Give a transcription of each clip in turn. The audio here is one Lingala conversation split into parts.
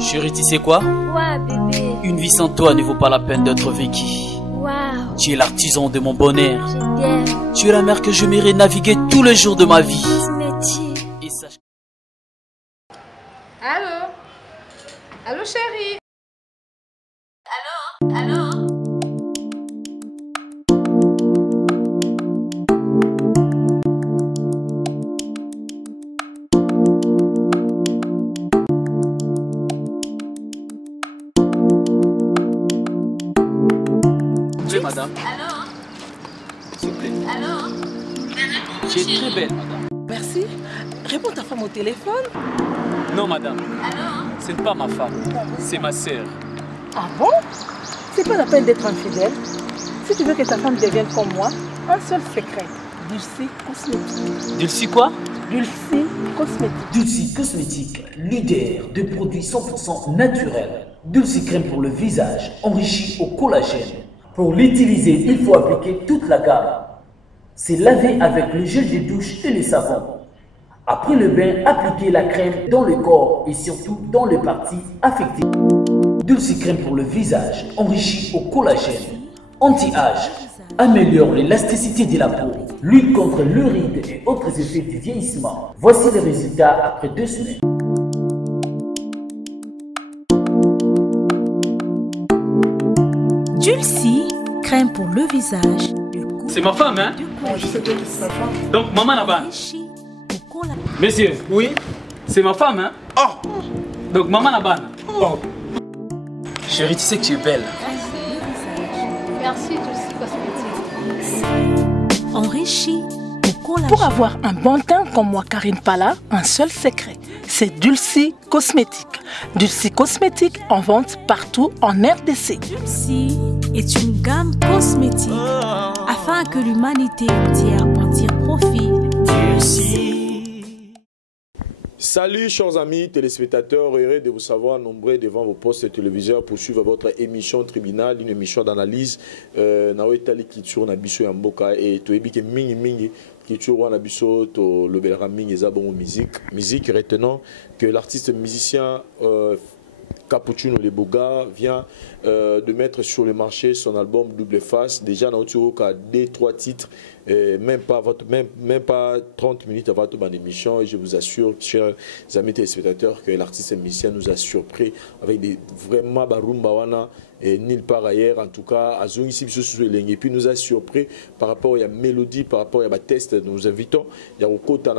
Chérie, tu sais quoi? Ouais, bébé. Une vie sans toi ne vaut pas la peine d'être vécue. Waouh. Tu es l'artisan de mon bonheur. Je t'aime. Tu es la mer que je m'irai naviguer tous les jours de ma vie. Cosmétique. Et sache... Allô? Allô, chérie? Allô? Allô? S'il vous plaît, madame. Allô? S'il vous plaît. Allô? Tu es très belle, madame. Merci. Réponds ta femme au téléphone. Non, madame. Allô? Ce n'est pas ma femme. C'est ma sœur. Ah bon? C'est pas la peine d'être infidèle. Si tu veux que ta femme devienne comme moi, un seul secret. Dulcie Cosmétique. Dulcie quoi? Dulcie Cosmétique. Dulcie Cosmétique, leader de produits 100% naturels. Dulcie crème pour le visage, enrichi au collagène. Pour l'utiliser, il faut appliquer toute la gamme. C'est laver avec le gel de douche et le savon. Après le bain, appliquez la crème dans le corps et surtout dans les parties affectées. Dulcie crème pour le visage, enrichi au collagène. Anti-âge, améliore l'élasticité de la peau, lutte contre le ride et autres effets du vieillissement. Voici les résultats après 2 semaines. Dulcie, crème pour le visage. C'est ma femme, hein? Je sais bien que c'est ta femme. Donc, maman là-bas. Messieurs. Oui. C'est ma femme, hein? Oh. Donc, maman là-bas. Oh. Chérie, tu sais que tu es belle. Merci, Dulcie Cosmétique. Enrichi au collagène. Pour avoir un bon teint comme moi, Karine Pala, un seul secret. C'est Dulcie Cosmétique. Dulcie Cosmétique en vente partout en RDC. Dulcie est une gamme cosmétique afin que l'humanité entière en tire profit. Salut chers amis téléspectateurs, heureux de vous savoir nombreux devant vos postes téléviseurs pour suivre votre émission Tribunal, une émission d'analyse. Naoetali Kitsur Nabiso Yamboka et Toebike Mingi Mingi Kitsur Wanabiso to Lobelra Mingi Zabongo musique. Retenons que l'artiste musicien Capuchino Leboga vient de mettre sur le marché son album Double Face. Déjà, dans le 3 titres, même pas 30 minutes avant toute mon émission. Et je vous assure, chers amis téléspectateurs, que l'artiste musicien nous a surpris avec des vraiment barumbawana et nulle part ailleurs. En tout cas, à Zong ici, et puis nous a surpris par rapport à la mélodie, par rapport à la test. Nous invitons, il y a au côté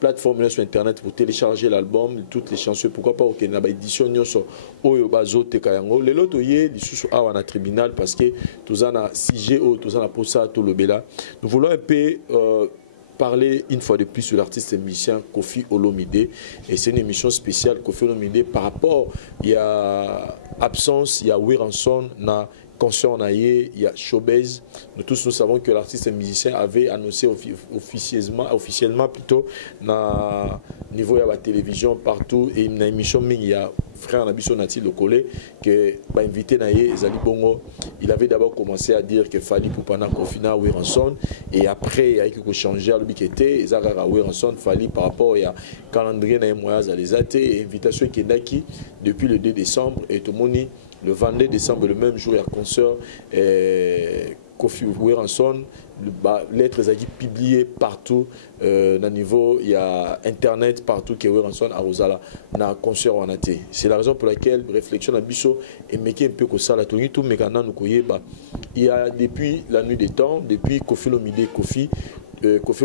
plateforme sur internet pour télécharger l'album, toutes les chansons, pourquoi pas aucune édition sur Oyo Bazo Tekayango. Les lots yé les sous à un tribunal parce que tous en a 6G ou tous en a pour ça tout le bela. Nous voulons un peu parler une fois de plus sur l'artiste musicien Koffi Olomide et c'est une émission spéciale Koffi Olomide par rapport il y a absence, il y a Wiranson na concert il y a Showbiz. Nous tous nous savons que l'artiste musicien avait annoncé officiellement plutôt na niveau de la télévision partout et une émission il y a frère Nabiso Nati Lokole que bah invité naie Zali Bongo. Il avait d'abord commencé à dire que fallait pour pendant confinement Wiranson et après il y a quelque chose changé à l'obité Zara Wiranson fallait par rapport à calendrier naie moyens à les athées et invitation qui est depuis le 2 décembre et tout le monde le 22 décembre, le même jour, il y a un concert Koffi Wiranson. Lettres publiées partout. Dans niveau, il y a Internet partout qui est Wiranson à Rosala. Dans un concert en athée. C'est la raison pour laquelle, réflexion à Bisso et Meki un peu comme ça. Tout mécano nous il y a depuis la nuit des temps, depuis Koffi Olomide Koffi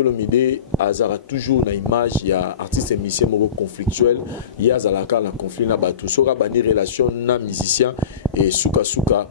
Olomide Azara toujours une image, il y a artiste et musicien conflictuel, il y a Zalaka la conflit na batu, sora bani relation na musicien et suka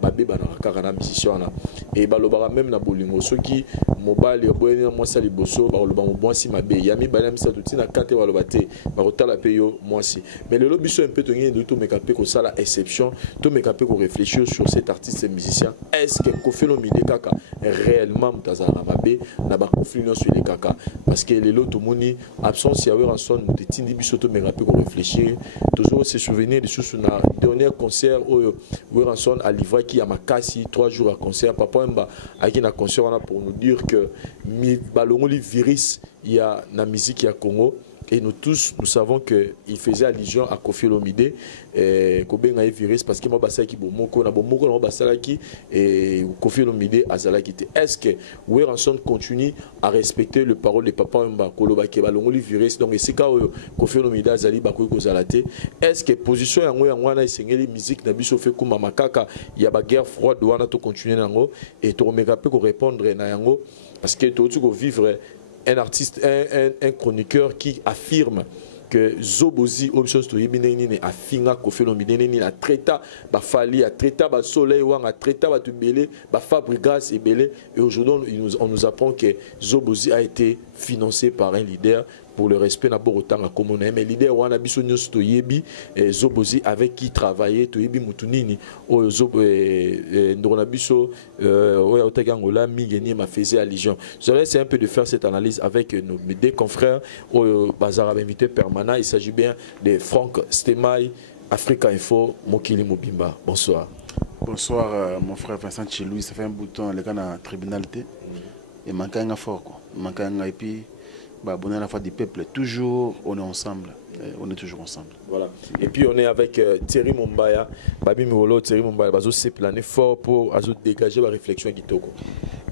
babé banaka na musicien na et balobara même na bolingo soki mobile boyena mwasa liboso baloba mwasi mabe yami banami sa tuti na kate balobate bakotala peyo mwasi mais le lobiso un peu tongi de tout mekape ko sala exception tout mekape ko réfléchir sur cet artiste et musicien est-ce que Koffi Olomide kaka réellement mutazara mabe na ba conflit sur les caca parce que les lots moni absence ya Weranson nous te tindi biso to menga pe ko réfléchir toujours se souvenir de sous na dernier concert au Weranson à Livra qui a makasi 3 jours à concert papa mba aki na concert on a pour nous dire que mi balongoli virus il y a na musique ya Congo. Et nous tous, nous savons qu'il faisait allusion à Koffi Olomide, Kobenga virus, parce que moi, Basaki Bomoko, Nabomoko, Basalaki, et Koffi Olomide, Azalaki. Est-ce que Weranson continue à respecter le parole de Papa Mba, Kolobake, Balongoli virus, donc c'est quand Koffi Olomide, Azali, Bakoui, Kozalate, est-ce que position Yangwana, Sengeli, musique, Nabiso Fekou, Mamakaka, il y a une guerre froide, Douana, to continuer Nango, et to Omegapé, ko répondre Nayango, parce que tu vas vivre. Un artiste, un chroniqueur qui affirme que Zobozi, option stoyibineni, a finga Koffi Olomide, a traita, ba fali, a traita, ba soleil, a traita, ba tubele, ba fabrigas et belé. Et aujourd'hui, on nous apprend que Zobozi a été financé par un leader pour le respect na borotanga comme mais leader wana biso nyos to yebi Zobozi avec qui travailler to yebi mutunini o ndona biso oya otagangola mingeni ma faisait allusion. C'est un peu de faire cette analyse avec nos deux confrères au bazar invité permanent. Il s'agit bien de Franck Stemay, Africa Info, Mokili Mobimba. Bonsoir. Bonsoir mon frère Vincent Chilouis, ça fait un bout de temps le gars na tribunalité. Il manque un fort quoi. Il manque un et puis bah, bonne à la fois du peuple, toujours on est ensemble, on est toujours ensemble. Voilà. Et puis on est avec Thierry Mumbaya, Babi Miwolo, Thierry Mumbaya, Bazo s'est plané fort pour dégager la réflexion à Kitoko.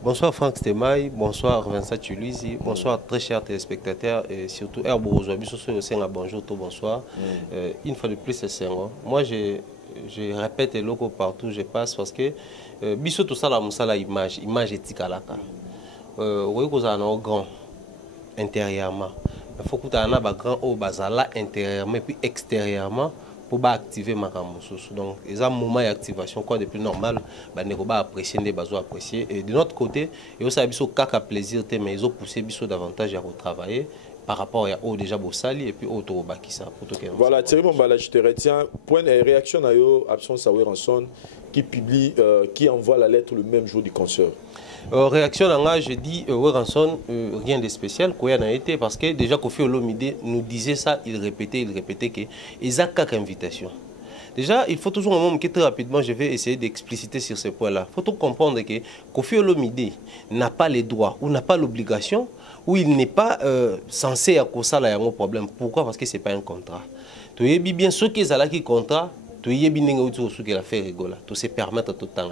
Bonsoir Franck Stemay, bonsoir Vincent Chilouisi, bonsoir très chers téléspectateurs et surtout Herbo aujourd'hui bonjour, tout bonsoir. Une fois de plus c'est ça. Moi je répète les locaux partout je passe parce que biso tout ça la musala image éthique à la carte. Oui vous en avez grand. Intérieurement. Il faut que tu aies un grand au bazala intérieurement et puis extérieurement pour activer ma camouflage. Donc, il y a un moment d'activation quoi de plus normal, il faut apprécier, il faut apprécier. Et de notre côté, il y a aussi un plaisir, mais ils ont poussé davantage à retravailler par rapport à eux déjà Bossali et puis auto Bakissa. Voilà, Thierry Mombala, je te retiens. Point de réaction à eux, absence à Weranson qui publie, qui envoie la lettre le même jour du concert. Réaction là, je dis Weranson, rien de spécial, quoi n'a été parce que déjà Koffi Olomide nous disait ça, il répétait que ils ont quelques invitations. Déjà, il faut toujours un moment que très rapidement, je vais essayer d'expliciter sur ce point-là. Il faut tout comprendre que Koffi Olomide n'a pas les droits ou n'a pas l'obligation ou il n'est pas censé accorder ça là un problème. Pourquoi? Parce que c'est pas un contrat. Tu sais bien ceux qui ont un contrat, tu sais bien ceux qui ont fait rigoler, tu sais permettre tout le temps.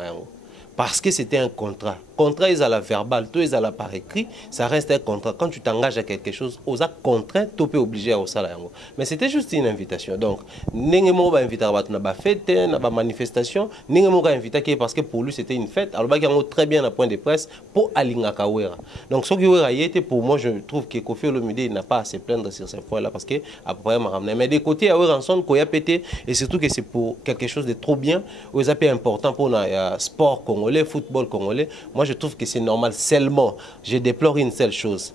Parce que c'était un contrat. Contrat, ils ont la verbal, tout ils ont la par écrit, ça reste un contrat. Quand tu t'engages à quelque chose, aux contraint, tu peux obliger à ça. Mais c'était juste une invitation. Donc, Nengo va inviter à la fête, à la manifestation, Nengo va inviter parce que pour lui c'était une fête. Alors, il y a très bien un point de presse pour Alinga Kawera. Donc, ce qui a été pour moi, je trouve que Koffi Olomide n'a pas à se plaindre sur ce point-là parce que après, mais des côtés, à Weranson, qu'on a pété, et surtout que c'est pour quelque chose de trop bien, où ils ont important pour le sport congolais, football congolais. Moi, je trouve que c'est normal. Seulement, je déplore une seule chose.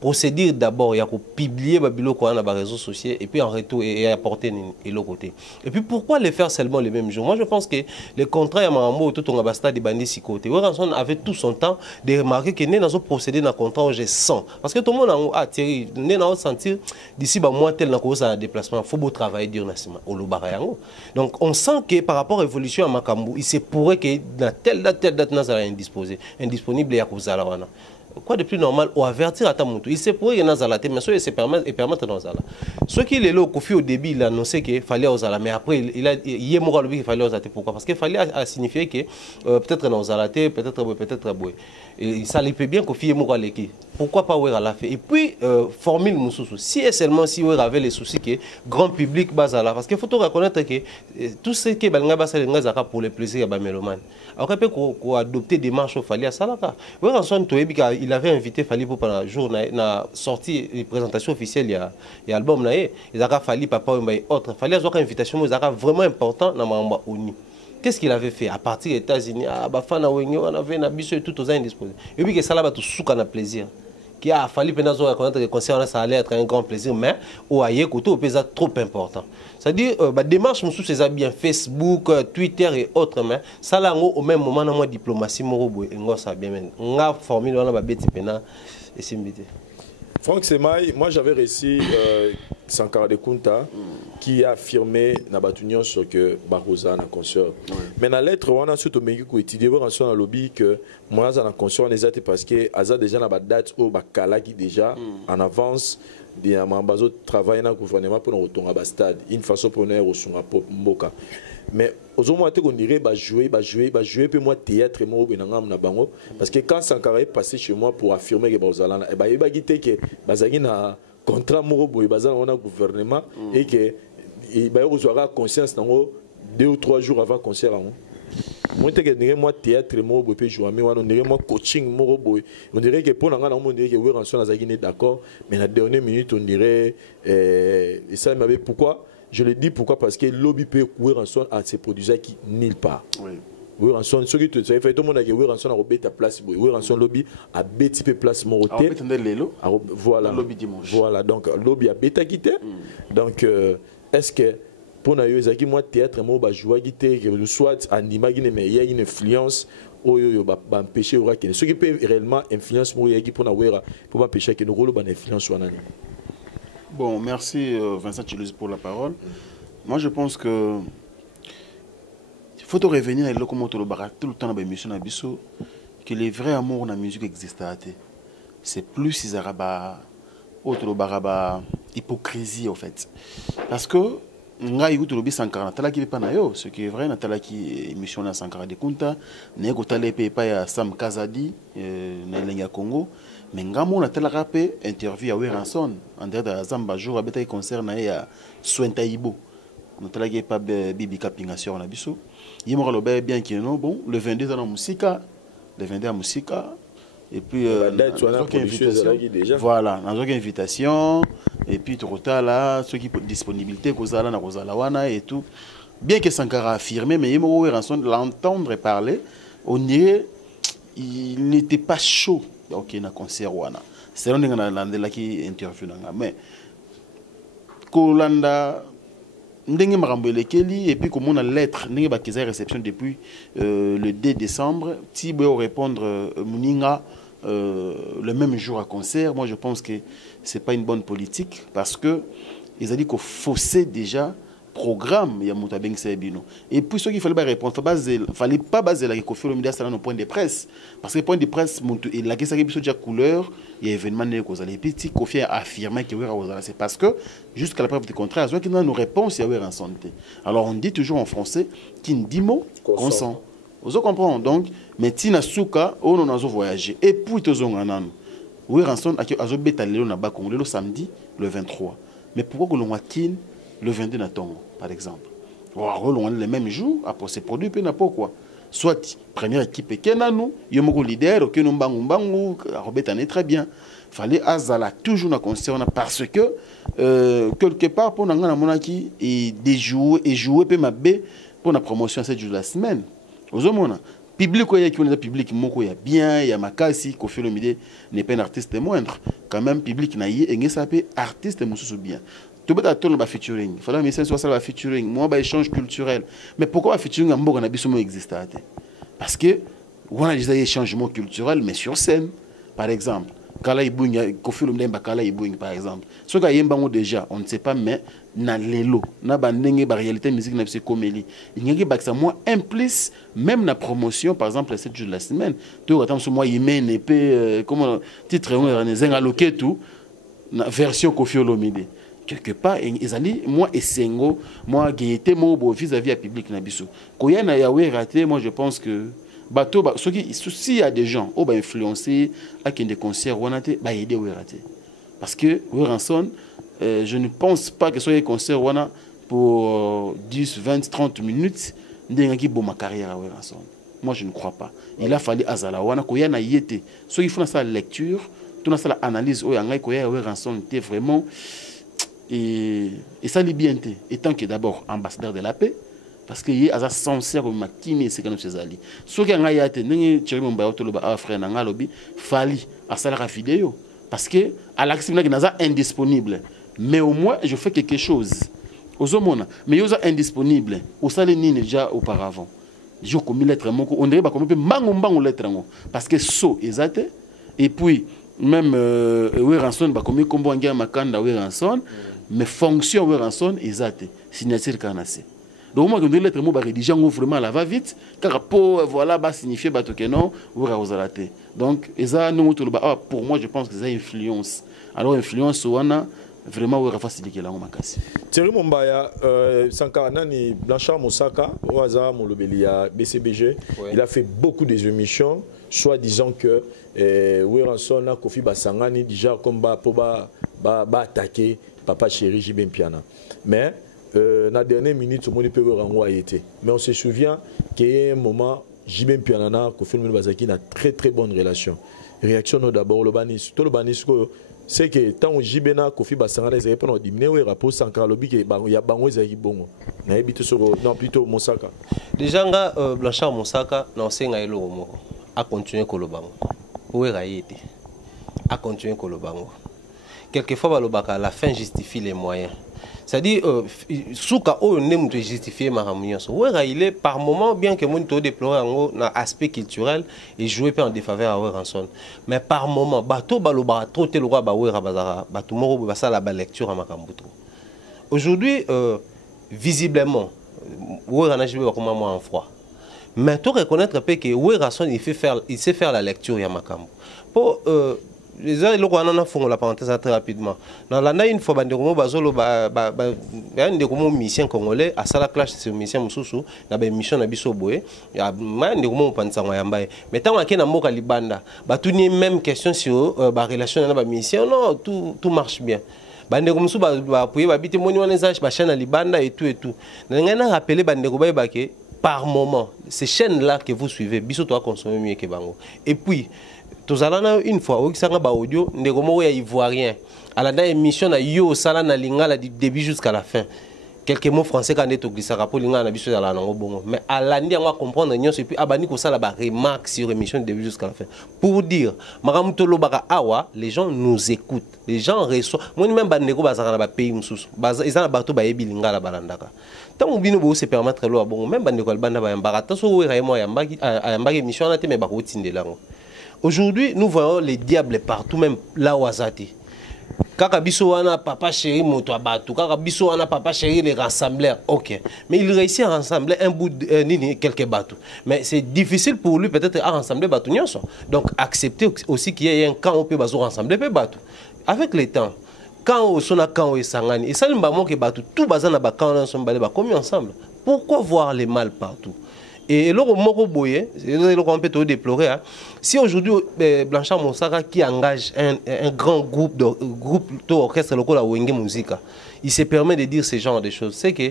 Procéder d'abord, il y a publier Babilo sur les réseaux sociaux et puis en retour et apporter l'autre côté. Et puis pourquoi les faire seulement le même jour? Moi, je pense que les contrats, tout on a des bandits si côté. Weranson avait tout son temps de remarquer que nous avons procédé dans le contrat où j'ai 100. Parce que tout le monde a Thierry, nous avons senti d'ici moi tel dans un déplacement, il faut beau travailler dur au Lubarayango. Donc on sent que par rapport à l'évolution à Makambu, il se pourrait que dans telle date, nous allons indisposer. Indisponible à Kouzalawana. Quoi de plus normal ou avertir à Tamutu. Il sait pourquoi il y a Zalaté, mais ça il permettre dans Zala. Ce qui est là, Koffi au début, il a annoncé qu'il fallait aux Zala, mais après il a qu'il fallait aux Zalaté. Pourquoi? Parce qu'il fallait signifier que peut-être dans Zalaté, peut-être Boué. Et ça lui peut bien Koffi est moral qui. Pourquoi pas Ouera l'a fait? Et puis formule Moussoussou. Si et seulement si Ouera avait les soucis que grand public Bazala, parce qu'il faut tout reconnaître que tout ce qui est Balanga Bazala pour le plaisir à Mélomane. Alors qu'on a adopté des marches au Fali à Salaka. Weranson il avait invité Fali pour pendant jour na sorti une présentation officielle il y a album là il a fallu papa et autres Fali avoir une invitation mais ça vraiment important dans Mamba Oni. Qu'est-ce qu'il avait fait à partir des États-Unis? Ah bafana wenyo on avait na biso et tout aux indisposés. Et puis que ça là va tout souka na plaisir. Qui a fallu penser reconnaître que le concert ça allait être un grand plaisir mais au ailleurs côté au pesa trop important. C'est-à-dire démarche sous ces bien Facebook, Twitter et autres mais ça là au même moment dans moi diplomatie morobo ngo ça bien nga formule on a beti pena et Simbité. Franck Semaï, moi j'avais réussi Sankara de Kunta qui a affirmé Nabatunion sur que Barosa na concert. Mais dans la lettre, on a surtout étudié dans le lobby que moi j'ai un concert parce que Aza déjà na date au Bakala qui déjà en avance des mambazo travaillent dans le gouvernement pour nous retourner à stade une façon pour nous retourner à Mboka. Mais aujourd'hui on dirait jouer puis moi théâtre moi na bango parce que quand Sankara est passé chez moi pour affirmer que Barosa et il va quitter que bazaki na contrat moko boy bazana on a gouvernement et que il va avoir conscience nango 2 ou 3 jours avant concert hein. Moi moi théâtre moko boy peut jouer mais on dirait moi coaching moko boy on dirait que pour nanga on dirait que oui rançon azaki n'est d'accord mais la dernière minute on dirait et ça m'avait pourquoi je le dis pourquoi parce que lobby peut courir rançon à ces produits qui nulle part. Oui. Oui, rançon ce qui te ça fait tout le monde a que oui rançon a robé ta place oui rançon lobby a bêti place moroté. Voilà. Lobby dimanche. Voilà donc lobby a bêta quitté. Donc est-ce que pour na yo ezaki moi théâtre mo ba jouer guité que soit anima mais il y a une influence oyo ba empêcher ora que ce qui peut réellement influence mo yaki pour na wera pour empêcher que nous rôle ba influence wana. Bon, merci Vincent Chiluzi pour la parole. Moi je pense que il faut revenir à l'okomoto tout le temps dans l'émission Nabiso que les vrais amours dans la musique existent. C'est plus ils araba autre baraba hypocrisie en fait. Parce que ngai utulobi Sankara natala ki pa na yo ce qui est vrai natala ki émission na Sankara de Kunta nego tale pe pa ya Sam Kazadi na lenga Congo mais ngamo natala rapé interview à Weranson en dehors de Zamba jour à beta concert na ya Swenta Ibo natala ki pa Bibi Kapinga sur na biso yimo lobe bien qui non bon le 22 dans la musique le 22 à musique et puis voilà dans une invitation et puis tout là ceux qui disponibilité kozala na kozala wana et tout bien que Sankara affirmé mais yemo Weranson l'entendre parler on dirait il n'était pas chaud OK na concert wana c'est on nga na qui interview nga mais Kolanda ndenge makambo elekeli et puis comme on a lettre ndenge ba kiza réception depuis le 2 décembre ti boyo répondre Muninga le même jour à concert. Moi je pense que c'est pas une bonne politique parce que ils ont dit qu'on faussait déjà programme il y a Moutabeng Sebino et puis ce qu'il fallait répondre fallait pas baser la Kofi Olomide sur un point de presse parce que point de presse et la question qui déjà couleur il y a événement né cause les petits Kofi a affirmé que c'est parce que jusqu'à la preuve du contraire soit qu'il a nos réponses il y a en santé. Alors on dit toujours en français qui dit mot consent. Vous comprenez donc mais tina suka on a voyagé et puis tozonga nanu oui ranson azo beta lelo na ba Congo le samedi le 23 mais pourquoi que l'on attend le 22 na Tongo par exemple on le même jour après ces produits pe na pourquoi soit première équipe kenanu yomoko leader que no mbangu robeta ne très bien fallait azala toujours na concert parce que quelque part pour nanga na monaki et des jouer et jouer pe mabe pour la promotion cette jour de la semaine ozomona public qui est public moko ya bien ya makasi Kofi Olomide n'est pas un artiste moindre quand même public na yé et sapé artiste mususu bien tout bata tolo ba featuring fallait mais ça soit ba featuring moi ba échange culturel mais pourquoi ba featuring mboka na biso mo existe parce que on a déjà échangement culturel mais sur scène par exemple Kala Ibouing Kofi Olomide Kala Ibouing par exemple ce que yembango déjà on ne sait pas mais na lelo na bandenge ba réalité musique na comédie il y a que moi implice même la promotion par exemple cette jour de la semaine tu attends ce mois yemene épée comment titre on zenga loketu na version Kofi Olomide quelque part ils allaient moi et sengo moi gaieté mo vis-à-vis à public na biso koya na yawe raté moi je pense que bateau ce qui s'il y a des gens au ba influencer à qui des concerts ou naté ba aider ou raté parce que Weranson je ne pense pas que ce soit un concert pour 10, 20, 30 minutes qui bon ma carrière à Weranson. Moi je ne crois pas. Il a fallu azala wana ko yana yete. So il faut sa lecture, tout ça l'analyse au yanga ko ya Weranson était vraiment et ça libienté étant que d'abord ambassadeur de la paix parce que il a sincère comme makini c'est comme ses alliés. So que nga yate ngi chiri mba otolo ba frère na nga lobi fali asala vidéo parce que à l'action là qui n'a indisponible. Mais au moins je fais quelque chose aux hommes mais ils sont indisponibles au salé ni déjà auparavant je commis lettre mon on dirait pas comme mango lettre parce que so exact et puis même Weranson ba komi kombo angia makanda Weranson mais fonction Weranson ezate signature kanase donc moi que lettre mo ba rédiger vraiment la va vite car pour voilà ba signifier ba to que non Werazalate donc eza nous tout ba pour moi je pense que ça influence alors influence wana vraiment Wera faciliter la makasi Thierry Mombaya Sankara nani Blanchard Moussaka au hasard Molobelia BCBG il a fait beaucoup des émissions soit disant que Weranson a Kofi Basangani déjà combat pour ba attaquer Papa Chéri Jibin Piana mais la dernière minute on peut rango a été mais on se souvient qu'il y a un moment Jibin Piana Kofi Basaki a très très bonne relation réaction d'abord le banis tout le banis c'est que tant que Jibena Kofi Basangana ils répondent diminuer ouais rapport Sankara lobby que il y a bango ezaki bongo na ebito soko non plutôt Moussaka déjà nga Blanchard Moussaka na senga elo moko a continuer kolobango ouais raïté a continuer kolobango quelquefois balobaka la fin justifie les moyens. C'est-à-dire, souka o ne peut justifier ma ramunion. Ouais, il est par moment bien que mon taux déplorer un aspect culturel et jouer en défaveur à Weranson. Mais par moment, bateau baloba trop tel roi ba Wera bazara, bateau moro ba ça la lecture à Makambuto. Aujourd'hui, visiblement, Wera n'a jamais comme moi en froid. Mais tout reconnaître que Weranson il sait faire la lecture à Makambu. Pour les gens ils font la parenthèse très rapidement. Dans l'année une fois bandekomo bazolo bandekomo mission congolais à sala clash sur mission mususu na ba mission na biso boye ya bandekomo panza yambaye mais tant que na mboka libanda batuni même question sur ba relation na ba mission non tout marche bien. Bandekomo musu ba pouye ba bité moni wana za ba chaîne libanda et tout na ngana rappeler bandeko ba ke par moment ces chaînes là que vous suivez biso doit consommer mieux que bango et puis tous allons une fois au Kisanga ba audio ndeko ya ivoirien à la émission na yo sala na lingala du début jusqu'à la fin quelques mots français quand est au Kisanga pour lingala na biso ya la nango bongo mais à l'année on va comprendre nyonso et puis abani ko sala ba remarque sur émission du début jusqu'à la fin pour dire maramuto lobaka awa les gens nous écoutent les gens reçoivent moi même ba ndeko bazaka na ba pays mususu baza ezana bato ba yebi lingala balandaka tant bino bo se permettre lo bongo même ba ndeko albanda ba yambaka taso wera yemo yambaki ayambaki émission na te mais ba kotindelango. Aujourd'hui, nous voyons les diables partout, même là où Azati. Kaka biso wana papa chéri moto abatu, kaka biso wana papa chéri les rassembleurs, ok. Mais il réussit à rassembler un bout de quelques bateaux. Mais c'est difficile pour lui peut-être à rassembler bateau. Donc accepter aussi qu'il y ait un camp où on peut rassembler les bateaux. Avec le temps, quand on a camp et sangani, et ça ne va pas que bateau tout bazan na ba camp ensemble, ba commis ensemble. Pourquoi voir les mal partout? Et là, on peut te déplorer. Hein. Si aujourd'hui, Blanchard Moussaka qui engage un grand groupe d'orchestre local à Wenge Musica, il se permet de dire ce genre de choses. C'est que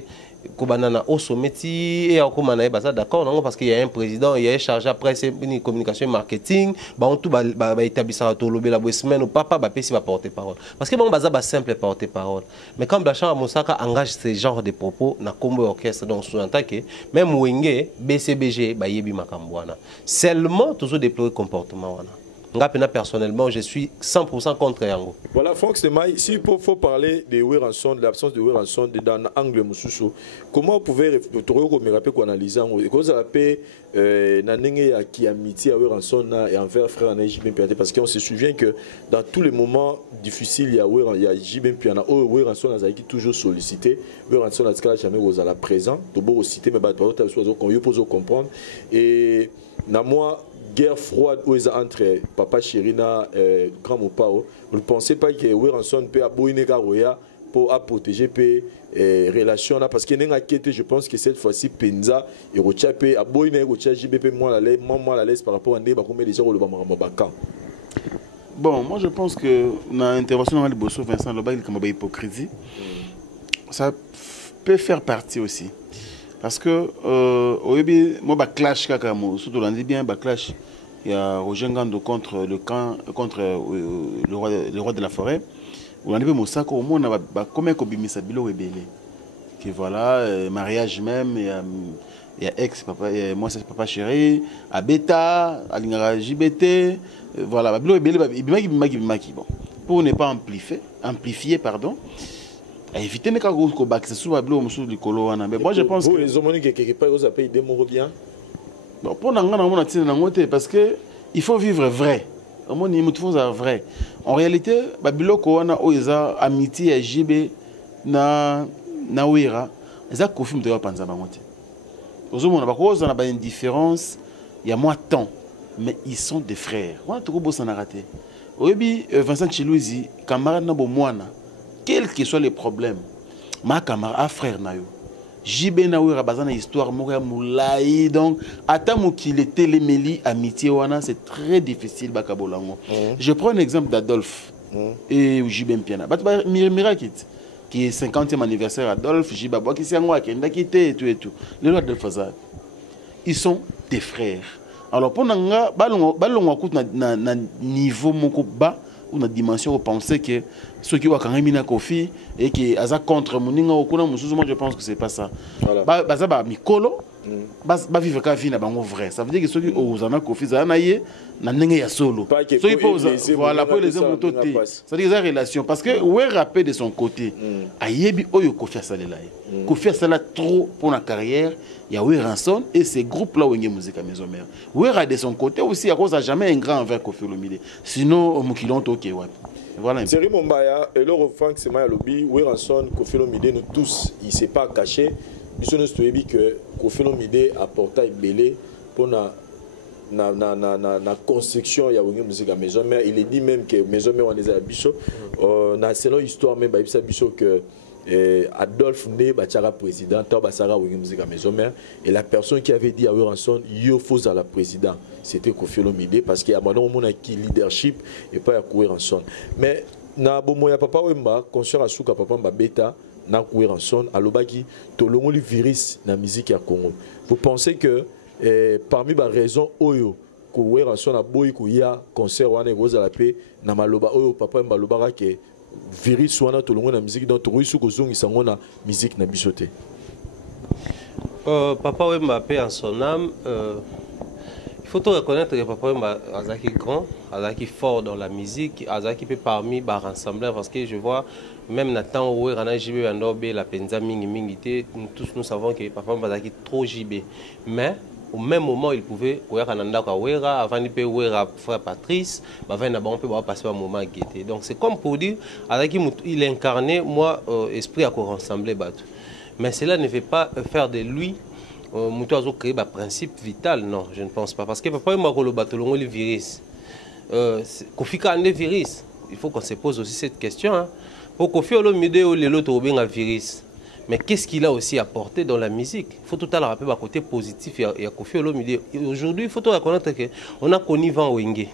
Kobanana au sommet et à Komana d'accord non parce qu'il y a un président, il y a un chargé de presse, une communication marketing, bah on tout bah établissement tout lobby la semaine ou papa bah si va porter parole. Parce que bon bah simple porter parole. Mais quand Blanchard Moussaka engage ce genre de propos na combo orchestre donc sous-entend que même Wenge BCBG bah yebi makambwana. Seulement toujours déplorer comportement wana. Personnellement, je suis 100% contre Yango. Voilà, Franck Semaï, s'il faut parler de Weranson, de l'absence de Weranson dans l'angle Moussoussou, comment vous pouvez analyser vous avez qui amitié à Weranson et envers frère Jibin Piana parce qu'on se souvient que dans tous les moments difficiles, il y a Jibin Piana, Weranson a toujours sollicité, Weranson n'a jamais été présent, de beau citer, mais il faut comprendre. Et moi, guerre froide entre Papa Chérina et Grand Mopao, vous ne pensez pas que Weranson peut aboyer pour protéger les relations là parce qu'il y a une je pense que cette fois-ci Penza et Rocha peut aboyer JBP moins à l'aise par rapport à Ndeba comme déjà au Bamaka. Bon, moi je pense que dans l'intervention de Bosso Vincent Loba, il y a comme hypocrisie. Ça peut faire partie aussi. Parce que moi je clash kakamo surtout on dit bien clash il y a Roger Ngando contre le roi de la forêt on dit Moussaka au moins on a combien kobimisa bilo rebelle que voilà mariage même il y a ex papa moi c'est papa chéri à bêta à l'ingara JBT voilà bilo rebelle bimaki bon pour ne pas amplifier pardon éviter que vous baxe sur la bleu sur le colo mais moi je pense que les hommes qui quelque part vous appellent des mots bien bon pour n'anga na mona tina ngote parce que il faut vivre vrai vrai. En réalité, Babiloko wana oza amitié à JB na Wera, ça Kofi mtoya panza bangote. Ozomona bakoza na ba indifférence, il y a moins de temps, mais ils sont des frères. On a tout bossa na raté. Oyebi Vincent Chilouzi, camarade na bo mwana, quel que soit les problèmes, ma camarade frère na yo. JB na Wera bazana histoire moko ya moulaï, donc atamu qu'il était les meli amitié wana, c'est très difficile bakabolango. Je prends un exemple d'Adolphe et JB Mpiana. Bat Mirakit qui est 50e anniversaire Adolphe, JB Bois qui s'est et tout et tout. Les lois de Fazad. Ils sont des frères. Alors pour nanga balonga kout na niveau moko bas ou na dimension, on pensait que ceux qui ont quand Kofi et qui ont contre Moninga Okuna Moussou, moi je pense que c'est pas ça. Baza ba mikolo, ba vivre ka vie na bango vrai. Ça veut dire que ceux qui ont Kofi za na ye na ndenge ya solo. Ceux qui posent voilà pour les hommes autoté. Ça veut dire la relation parce que ouais rappé de son côté. Ayebi oyo Kofi asalela. Kofi asala trop pour la carrière. Il y a Ranson et ces groupes là où il y a musique à maison mère. Wera de son côté aussi à cause à jamais un grand envers Kofi Olomide. Sinon au Moukilon ok ouais. Voilà. Thierry Mombaya et le refrain que c'est Maya Lobby, Ranson, Kofi Olomide nous tous, il s'est pas caché. Ils sont dit que Kofi Olomide a porté belé pour na construction il y a une musique à maison mère. Il est dit même que maison mère on est à Bicho. Na selon histoire même bah Bicho que Adolphe Né Bachara président, Tabasara ou musique à maison mère, et la personne qui avait dit à Ranson yo faut à la président, c'était Kofi Olomide parce qu'il y a maintenant un qui leadership et pas à courir Ranson. Mais na bomoya papa Wemba, conscient asuka papa Mba beta na courir Ranson, alobaki to longo le virus na musique à Congo. Vous pensez que parmi les raisons oyo courir Ranson a boy kuya concert wana goza la paix na maloba oyo papa Mba lobaka ke virus wana to longo na musique donc to risu kozongi sango na musique na bisoté. Papa Wemba paix en son âme. Il faut tout reconnaître que Papa Wemba Azaki grand, Azaki fort dans la musique, Azaki peut parmi les rassembleurs parce que je vois même Nathan Oué, Rana JB, Andobe, la Penza Mingi Mingité, tous nous savons que Papa Wemba Azaki trop JB. Mais au même moment, il pouvait avant de payer frère Patrice, on peut passer un moment guetté. Donc c'est comme pour dire, il incarnait, moi, esprit à rassembler. Mais cela ne veut pas faire de lui Moutoazo créer un principe vital. Non, je ne pense pas. Parce que papa, le virus. Kofi Kande virus. Il faut qu'on se pose aussi cette question. Hein. Pour Kofi Olomide, l'autre un virus. Mais qu'est-ce qu'il a aussi apporté dans la musique? Il faut tout à l'heure rappeler le côté positif. Il y a Kofi Olomide. Aujourd'hui, il faut reconnaître qu'on a connu Van Wenge.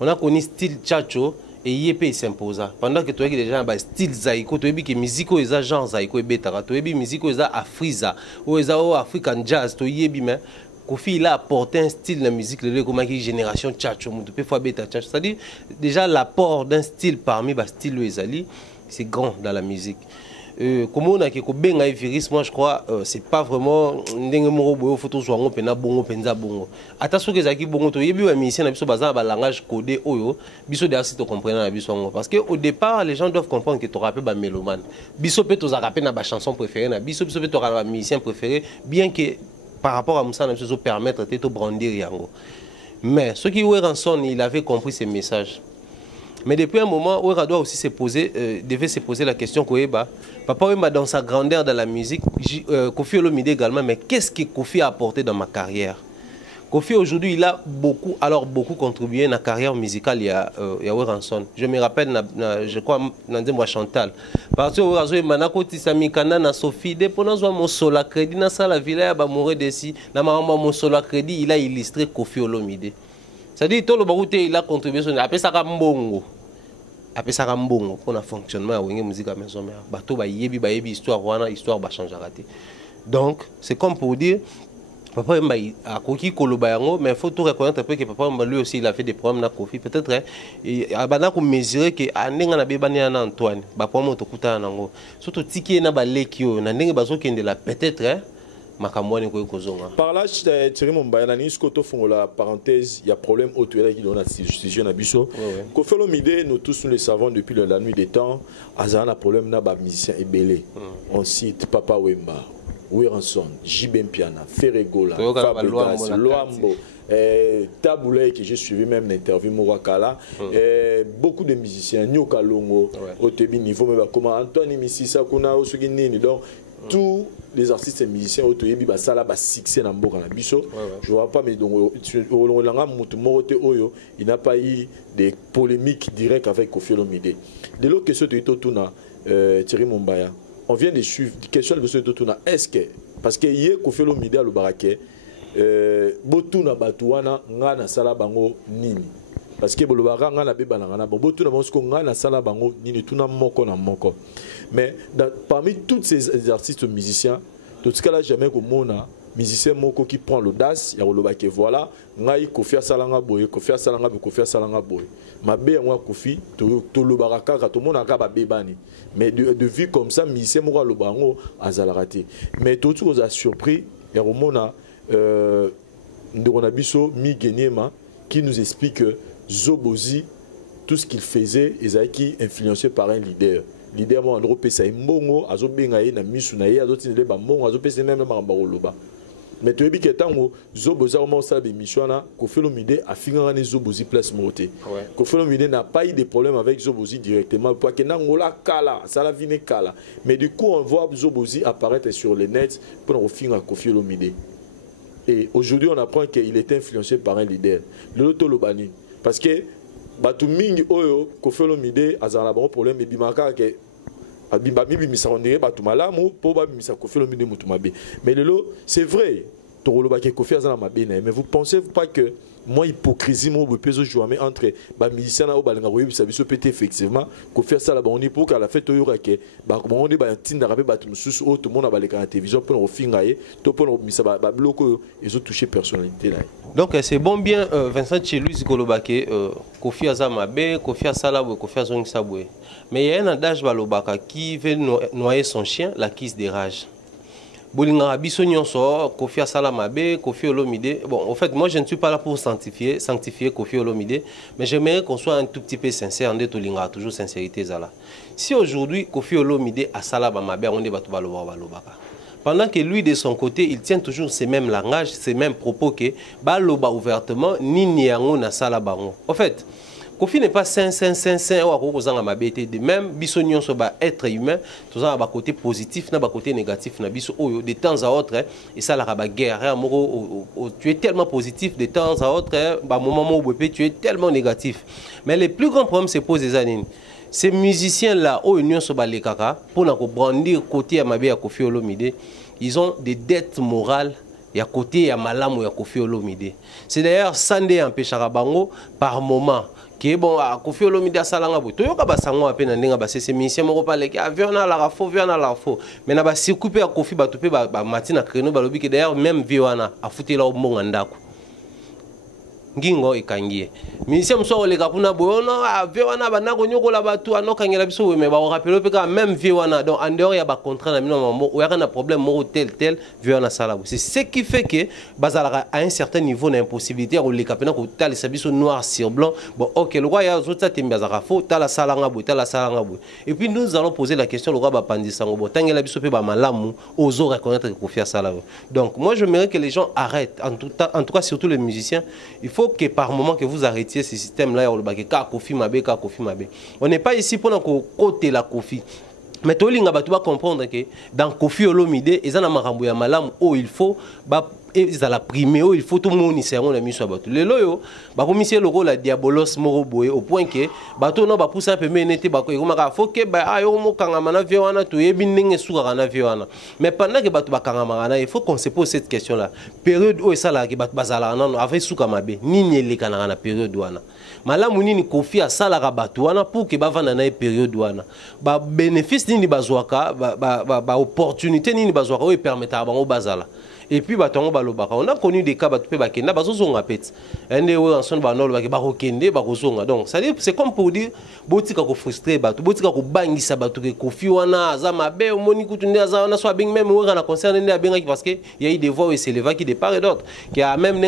On a connu style Tchacho. Et il s'imposa. Pendant que tu as des gens style Zaïko, tu as dit que la musique est genre Zaïko et Betara, tu as dit que la musique est Afriza, ou est African Jazz, tu as dit que Kofi il a apporté un style de la musique, comme une génération Tchacho, tu peux faire Beta Tchacho. C'est-à-dire, déjà l'apport d'un style parmi les styles Ezali, c'est grand dans la musique. Comment on a que benga virus, moi je crois c'est pas vraiment ndenge moko boyo photo zo ngo pena bongo penza bongo attention que zaki bongo to yebi wa musicien na biso baza ba langage codé oyo biso de asi to comprendre na biso ngo parce que au départ les gens doivent comprendre que to rappel ba mélomane biso pe to za rappel na ba chanson préférée na biso pe to ba musicien préféré bien que par rapport à Moussa na biso permettre de brandir yango mais ce qui Ranson il avait compris ces messages. Mais depuis un moment, Ouera doit aussi devait se poser la question Koeba. Papa Wemba dans sa grandeur dans la musique, Kofi Olomide également, mais qu'est-ce que Kofi a apporté dans ma carrière? Kofi aujourd'hui, il a beaucoup contribué à la carrière musicale. Il y a Ranson. Je me rappelle, je crois, moi Chantal. Parce que Ouera Zoé Manako Tissamikana na Sophie, depuis que mon solo crédit dans la villa, il a mouru d'ici. Dans mon solo crédit, il a illustré Kofi Olomide. C'est-à-dire que tout le il a contribué sur après ça mbongo pour le fonctionnement de la musique à maison mère bateau ba yebi histoire wana histoire ba changer raté. Donc c'est comme pour dire papa Wemba a koki koloba yango mais il faut tout reconnaître que papa Wemba lui aussi il a fait des problèmes na Kofi peut-être et abana ko mesurer que andenga na bebani na Antoine ba problème to kutana nango surtout tiki na ba lekio na ndenge bazo kende la peut-être par là, Thierry Mombaya, la parenthèse, il y a problème au toilette qui donne la situation à Bisso. Kofi Olomide, nous tous nous le savons depuis la nuit des temps, Azan a problème na ba musicien ebélé. On cite Papa Wemba, Ranson, JB Mpiana, Ferregola, Fabregas, Loambo, Taboulay que j'ai suivi même l'interview Mourakala, beaucoup de musiciens, Nyoka Longo, au niveau, mais comme Antoine Mississa, Kuna, Osuginini, donc tous les artistes et musiciens au Toyebi, ça là, succès dans Mboka Biso. Je vois pas, mais donc, il n'a pas eu de polémiques directes avec Koffi Olomide. De l'autre question de Totuna, Thierry Mumbaya, on vient de suivre, question de Totuna, est-ce que, parce que hier Koffi Olomide à l'Obarake, Botuna Batouana, Ngana Salabango Nini. Parce que bolobaka ngana beba ngana bobotu na monsko ngana sala bango nini tuna moko na moko. Mais parmi tous ces artistes musiciens, tout ce cas là jamais comme mona musicien moko qui prend l'audace ya kolobaka voilà ngai Koffi salanga boye Koffi salanga be Koffi salanga boye. Mabe ya Koffi to lobaka kaka to mona ka ba bebani. Mais de vue comme ça musicien moko lobango azala raté. Mais tout ce qu'on a surpris ya mona Ndonabiso mi Genyema qui nous explique que Zobozi, tout ce qu'il faisait, ils avaient été influencés par un leader. Leader, moi, en Europe, c'est un bongo, azo bengaye na misunaye, azo tinele ba bongo, azo pese même na maroloba. Mais tu as vu que tant que Zobozi a commencé à l'émission là, Koffi Olomide a fini à Zobozi place moté. Koffi Olomide n'a pas eu de problème avec Zobozi directement, parce que n'angola kala, ça la vine kala. Mais du coup, on voit Zobozi apparaître sur les nets pour finir à Koffi Olomide. Et aujourd'hui, on apprend qu'il était influencé par un leader, le Loto Lobani. Parce que batu mingi oyo Koffi Olomide azala bon problème mais bimaka ke abimba mibimisa onere batu malamu po ba bimisa Koffi Olomide mutu mabe. Mais lelo c'est vrai to roloba ke Koffi azala mabe na mais vous pensez pas que moi hypocrisie mo bepezo jouer entre ba musicien na o balinga koyebisa biso pété effectivement Koffi azala bon pour qu'à la fête oyo ke ba on de ba tinda rabe batu mususu o to mona baleka na télévision pour refinga ye to pour misa ba bloko ils ont touché personnalité là. Donc c'est bon bien Vincent Chilusi Kolobake Koffi Azamabe, Koffi Asalabo, Koffi Azongisabwe. Mais il y a un adage balobaka qui veut noyer son chien, la quise des rages. Bolinga biso nyonso Koffi Asalamabe, Koffi Olomide. Bon, en fait, moi je ne suis pas là pour sanctifier Koffi Olomide, mais j'aimerais qu'on soit un tout petit peu sincère, on dit tolinga toujours sincérité zala. Si aujourd'hui Koffi Olomide Asalamabe on dit batu balobaka. Pendant que lui, de son côté, il tient toujours ces mêmes langages, ces mêmes propos que baloba ouvertement, ni niango na salabango. En fait, Koffi n'est pas sain, de même, bisognon soba être humain, tout ça a côté positif, n'a pas côté négatif, n'a biso de temps à autre, et ça la guerre, tu es tellement positif, de temps à autre, moment où tu es tellement négatif. Mais le plus grand problème se pose des années. Ces musiciens-là, au Union Sobale Kaka, pour nous brandir côté à Mabé à Koffi Olomide, ils ont des dettes morales et à côté à Malamou à Koffi Olomide. C'est d'ailleurs Sandé empêchera Bango par moment. Qui est bon à Koffi Olomide à Salangabou. Tout le monde a à peine à ces musiciens qui viennent à la rafo, viennent à la rafo. Mais n'a pas si coupé à Koffi Batopé, Martin à Créneau, Balobi, qui d'ailleurs même Viwana a foutu là au Mongandako. Ngingo ekangie ministère mso le kapuna bono aviona bana ko nyokola batu anokangela biso me ba rappelo pe ka même viwana donc en dehors ya ba contrat na mino mambo ou ya na problème mo tel viwana sala c'est ce qui fait que bazala à un certain niveau d'impossibilité ou le kapena ko tali sabiso noir sur blanc bon OK le roi ya zota tembazaka fo tala sala ngabo et puis nous allons poser la question le roi ba pandisa ngo tangela biso pe ba malamu ozo reconnaître que Koffi sala. Donc moi je voudrais que les gens arrêtent en tout cas surtout les musiciens il faut que par moment que vous arrêtiez ce système-là, on n'est pas ici pour côté la Koffi. Mais tu dois comprendre que dans Koffi Olomide, ils ont un malam où il faut ils ont la primée où il faut tout le monde ici on a mis sur bateau. Les loyo, bah comme ici le rôle la diabolos moroboé au point que bateau non bah pousser un peu mais n'était pas quoi. Il faut que bah ayo mo kangamana viwana tu yebindenge suka na viwana. Mais pendant que bateau bah kangamana, il faut qu'on se pose cette question-là. Période où ça là que bateau bazala non avec suka mabe ni nyele kanana période wana. Malamu nini Koffi asalaka bateau wana pour que bah vana na période wana. Bah bénéfice nini bazwaka bah opportunité nini bazwaka ou permettre à bango bazala. Et puis, on a connu des cas où donc, c'est comme pour dire que frustré, parce qu'il y a eu des voix où c'est qui de part et d'autre. Il y a même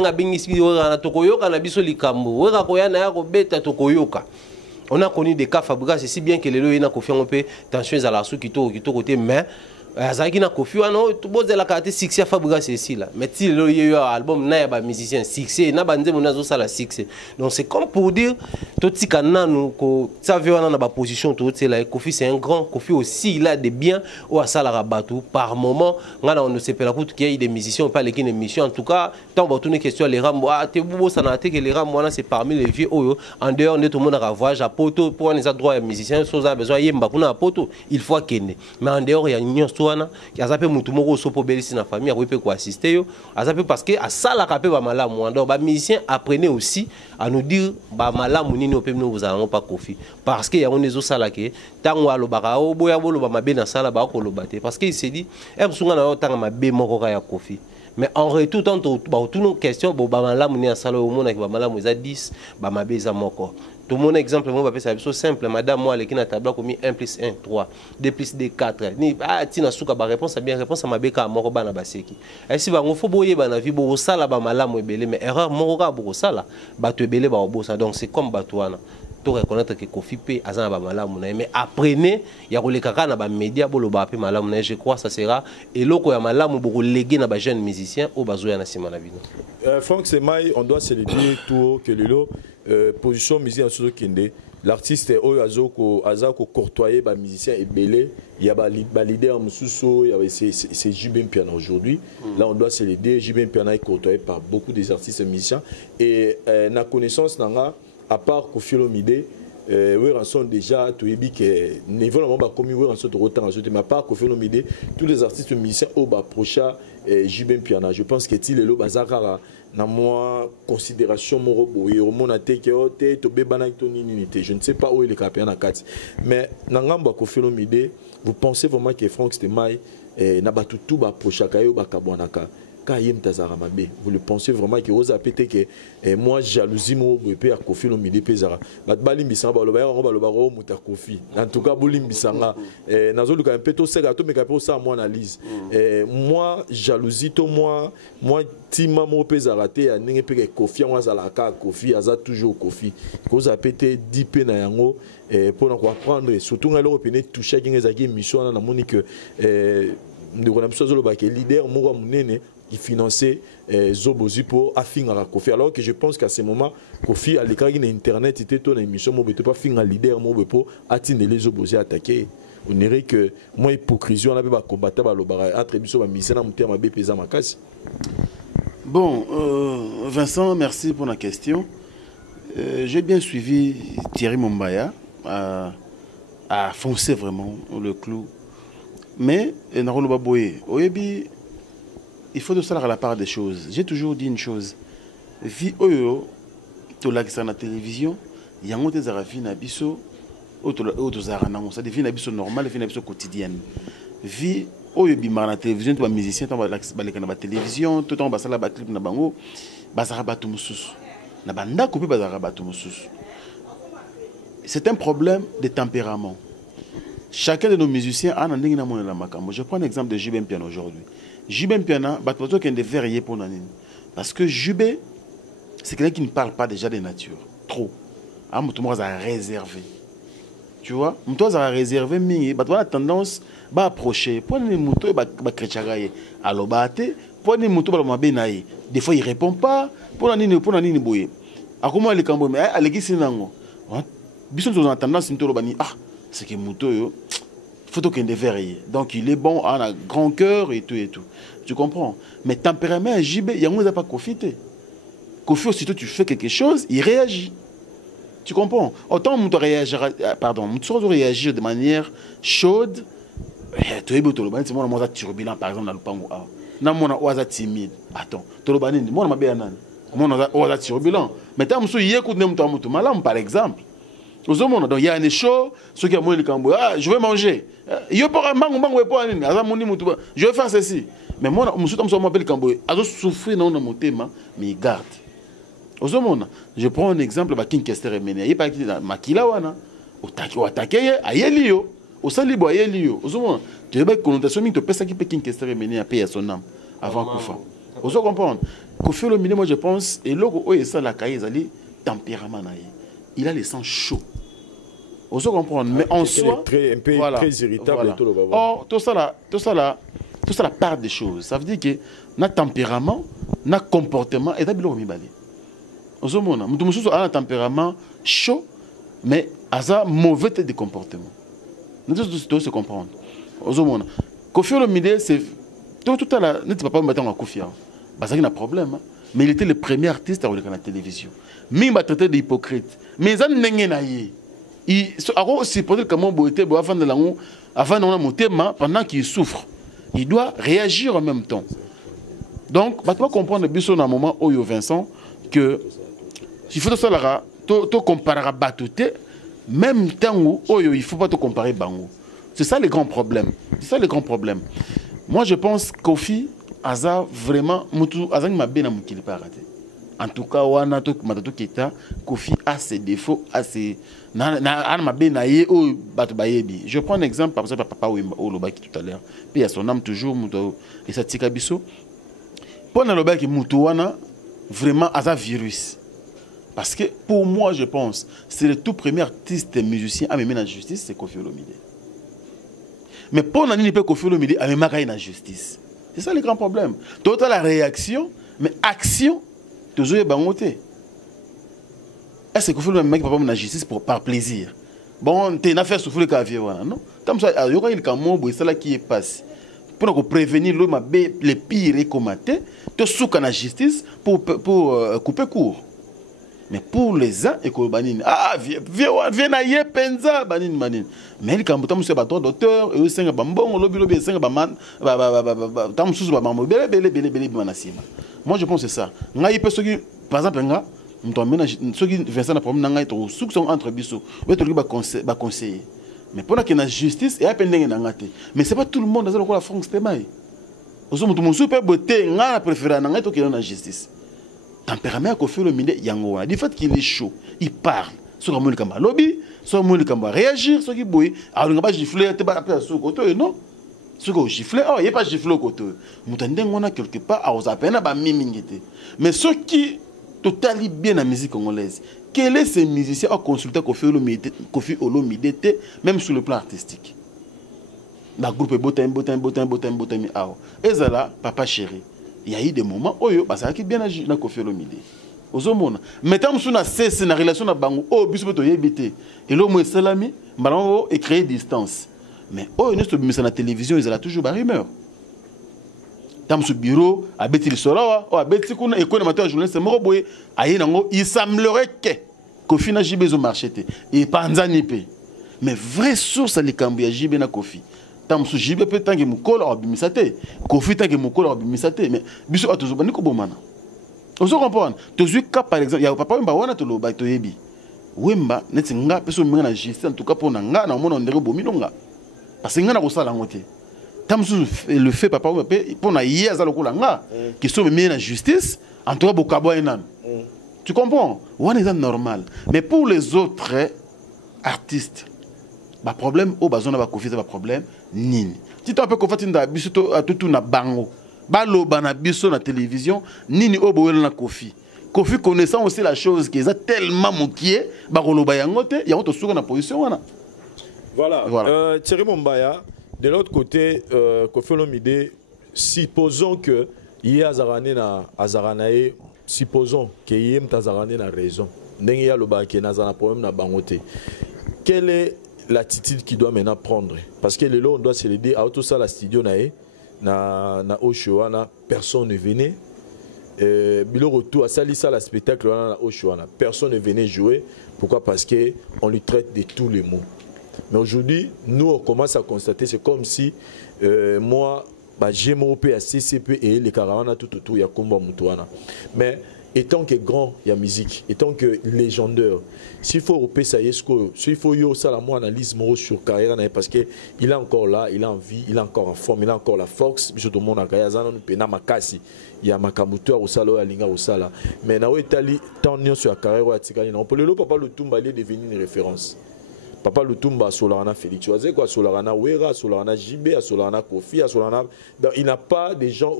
on a connu des cas Fabregas, c'est si bien que les lois ont confié un peu tension à la sous qui côté, mais azaki na Kofi wana to bozela ka te succès Fabrice ici là mais ti le yo album na ya ba musicien succès na ba nzembo nazo sala succès donc c'est comme pour dire to tika nanu ko ça veut wana na ba position to c'est là Kofi c'est un grand Kofi aussi il a des biens ou à sala rabatu par moment ngana on ne sait pas la route qu'il y a des musiciens pas les émissions en tout cas tant ba tourner question les rambo ah te bobo ça na te que les rambo wana c'est parmi les vieux oyo en dehors de tout le monde à voyage à poto pour les droits musiciens soza besoin yemba kuna à poto il faut kene mais en dehors il y a une wana azape mutu moko sopo belisi na famille akope ko assister yo azape parce que à ça la kapé ba malamu donc ba musicien apprenez aussi à nous dire ba malamu nini opé nous vous allons pas Kofi parce que y a on ezo sala ke tango alobaka o boya bolo ba mabe na sala ba ko lobate parce que il s'est dit sunga na tanga mabe moko ka ya Kofi mais en retour tant toutes nos questions ba malamu ni sala au monde ba malamu za 10 ba mabe za moko. Tout mon exemple, moi, c'est simple. Madame, moi, les qui n'a tableau commis 1 plus 1, 3. 2 plus 2, 4. Ni, ah, tina souka, ba réponse à bien, réponse à ma béka, moroba na baseki. Et si, bah, on faut boyer, bah, na vie, bo, sala, bah, malam, belé, mais erreur, moroga, bo, sala, bah, tu belé, bah, bo, ça. Donc, c'est comme batouana. Tout reconnaître que Kofi P, azan, bah, malam, mais apprenez, il y a les kaka, na, bah, média, bo, le bah, malam, je crois, ça sera, et l'autre, il y a malam, bo, légué, na, bah, jeune musicien, ou, bah, zoya, na, sima, na, vie. Franck Semaï, on doit se le dire tout que le lot. Position musicien sur Kende, l'artiste est Azako courtoyer ba musicien et belé, il y a ba leader Moussousso, il y avait c'est Jibem Piana aujourd'hui. Là on doit se l'aider, Jibem Piana est courtoyé par beaucoup des artistes musiciens et na connaissance nanga à part Kofi Olomide oui rançon déjà tu es dit que niveau normalement ba commis oui rançon de retard mais à part Kofi Olomide tous les artistes musiciens au ba procha Jibem Piana je pense que ti lelo bazakara na moi considération morobo et au monde te to bebana to nini je ne sais pas où il est capé na kati mais nangamba Kofi Olomide vous pensez vraiment que Franck Semaï na batutu ba procha kayo ba kabwanaka vous le pensez vraiment que vous avez pété que moi jalousie mon bébé à Kofi Olomide pesara batbali mbisanga baloba on baloba ro muta Kofi en tout cas boli mbisanga nazo luka un peu to sega to meka po ça moi analyse moi jalousie to moi tima mo pesara te ya ndenge pe Kofi on azala ka Kofi aza toujours Kofi vous avez pété 10 pe na yango pour nous comprendre surtout ngalo opene toucher ngezaki mission na moni que nous avons besoin de leader moko munene qui finançait Zobozi pour affinga Kofi alors que je pense qu'à ce moment Kofi à l'écran de internet était ton émission mo beto pas finga leader mo pour atteindre les Zobozi attaquer on dirait que moi hypocrisie on avait pas combattre ba lobara entre biso ba misena mutema be pesa makasi. Bon Vincent, merci pour la question. J'ai bien suivi Thierry Mombaya à foncer vraiment le clou. Mais il faut de savoir la part des choses. J'ai toujours dit une chose. Vie oyo to la na télévision, il y a des arafines à biso, autres aranang, ça devient biso normal, devient biso quotidienne. Vie oyo bimar na télévision, tu vas musicien, tu vas la télévision, tout le temps basa la clip na bango, basa batu musus. Na banda couper basa batu musus. C'est un problème de tempérament. Chacun de nos musiciens a un ending na mona la makambo. Je prends l'exemple de Jibem Piana aujourd'hui. Jibem Piana, batwato qui est de verrier pour nanine. Parce que Jubé, c'est quelqu'un qui ne parle pas déjà de nature. Trop. Ah, moutou a réservé. Tu vois, moutou a réservé, mais batwato a tendance à approcher. Pour les moutous, bah krechagaye. Alors baté, pour les moutous, bah mabenaye. Des fois il répond pas. Pour nanine boye. A comment les cambo mais à l'église nango. Bison ont tendance à me ah, c'est que Mouto, il faut qu'il ait verrier. Donc il est bon, on a un grand cœur et tout et tout. Tu comprends? Mais tempérament à JB, il n'y a pas profité. Kofi, aussitôt tu fais quelque chose, il réagit. Tu comprends? Autant Mouto réagir, pardon, Mouto réagir de manière chaude. Tu es beau, c'est moi turbulent par exemple dans le pango. Non, moi timide. Attends, Tolobani, moi je suis moi turbulent. Mais tu as écoute Mouto malam par exemple. Donc il y a un show, ceux qui ont le cambo, ah, je vais manger. Je vais faire ceci. Mais moi, je m'appelle cambo. Je souffre dans mon thème, mais il garde. Je prends un exemple de King Kester et Méné. Il parle de Makila Wana. Au attaqué, à Yelio. Au Salibo, à Yelio. Tu as une connotation, tu peux ça qui peut King Kester et Méné à payer son âme avant Koufa. Vous comprenez? Kofi Olomide, moi je pense, et logo, ça la caille, tempérament. Il a le sang chaud. On se comprendre. Mais en soi, un peu voilà, très irritable. Voilà. Or, tout ça la part des choses. Ça veut dire que notre tempérament, notre comportement est d'abord mi balé. On se comprend. Nous avons un tempérament chaud, mais un mauvais de comportement. Nous devons se comprendre. On se comprend. Kofi Olomide, c'est tout à l'heure. Ne pas mettre en Kofi. C'est un problème. Mais il était le premier artiste à regarder la télévision. Mais il m'a traité d'hypocrite. Mais il a aussi posé comment beauté avant de monter pendant qu'il souffre. Il doit réagir en même temps. Donc, il faut comprendre dans un moment où Vincent que il faut te comparer à Batouté, même temps où il ne faut pas te comparer Bango. C'est ça le grand problème. C'est ça le grand problème. Moi, je pense qu'Kofi Aza vraiment Aza m'a bien raté. En tout cas, Kofi a ses défauts, a ses je prends un exemple par exemple papa Olobaki tout à l'heure. Puis il y a son âme toujours et ça tika biso. Pour Olobaki Mutuana vraiment Aza virus. Parce que pour moi, je pense, c'est le tout premier artiste et musicien à me mettre en justice, c'est Kofi Olomide. Mais pour Nani pas Kofi Olomide à me mettre en justice. C'est ça le grand problème. Total la réaction, mais action, toujours est bangoté. Est-ce que Kofi Olomide m'a pas en justice par plaisir? Bon, tu as une affaire sur le cavier, non? Comme ça, il y a un camion, c'est là qui est passé. Pour prévenir les pires et commater, tu souques la justice pour couper court. Mais pour les uns, viens à y penza, banin. Mais il comme tu es d'auteur, et aussi un bambon, lobby, 5 baman, moi je pense que c'est ça. Par exemple, ceux qui Vincent a problème, ceux qui sont entre bisous, va conseiller. Mais pour qu'il y ait la justice, il y a peine de mais ce n'est pas tout le monde dans la France. Aussi, mon super beauté, on a préféré la justice. Tempérament qu'on fait le milieu yangoa. Du fait qu'il est chaud, il parle. Soit comme il lobby, soit comme il réagir, soit qu'il bouille. Alors il n'a pas giflé, il n'a pas appelé à ce côté, non. Ce qu'on giflé, il n'a pas giflé au côté. On a quelque part, on a peine à mimingité. Mais ceux qui totalement bien la musique congolaise, quels sont ces musiciens qui ont consulté Kofi Olomide, même sur le plan artistique? Le groupe est botem. Et là, papa chéri. Il y a eu des moments où ça a bien agi dans Kofi Olomide. Mais tant que nous avons une relation avec Bango, et l'homme salami, et créer distance. Mais nous sommes mis à la télévision, ils ont toujours des rumeurs. Dans ce bureau, à Betty Sola, à Betty Kuna, et qu'on a matin journaliste, il semblerait que Kofi n'a jamais marché. Et pas en Zanipe. Mais vraie source à l'écambia Jibé na Kofi. Tam su Jibé peut tant que Moukola a bimisate. Kofi tant que Moukola a bimisate. Mais biso a toujours bani ko bomana. On se comprend. Toujours cas par exemple, il y a papa Wemba wana to lo ba to yebi. Wemba neti nga peso menga na justice en tout cas pour na nga na mona ndere bominonga. Parce que nga na ko sala ngote. Tam su le fait papa Wemba pour na yé azalo ko nga qui sont mis na justice en tout cas bokabo enan. Tu comprends? Wana est normal. Mais pour les autres artistes, le problème au bazon na Kofi c'est pas problème nini. Si tu as peu Kofi nda biso à tout na bango. Balo bana biso na télévision nini o boyel na Kofi. Kofi connaissant aussi la chose qui est tellement moqué, ba koloba yango te, yango to suka na position wana. Voilà. Thierry Mombaya, de l'autre côté Kofi Olomide, supposons que il azarane na azaranae, supposons que yem tazarane na raison. Ndenge ya loba ke na zana problème na bangote. Quelle est l'attitude qu'il doit maintenant prendre? Parce que le lot on doit se le dire à tout ça la studio na Oshoana personne ne venait. Bilo retour à Salissa la spectacle na Oshoana personne ne venait jouer. Pourquoi? Parce que on lui traite de tous les mots. Mais aujourd'hui nous on commence à constater, c'est comme si moi GMOP à CCP et les caravana tout autour il y a combat Mutuana. Mais étant que grand, il y a musique. Étant que légendaire, s'il faut repérer ça, s'il faut y ça la moi analyse sur carrière parce que il est encore là, il a envie, il est encore en forme, il a encore la force. Je te montre à carrière, il y a Makamutua au salo, il y a au sala. Mais na Italie, tant sur la carrière, on peut le papa le Tumba est devenu une référence. Papa Lutumba Solarana Félix Choisé, quoi, Solarana Ouera, Solarana Jibé, Solarana Kofi, Solarana. Il n'a pas des gens,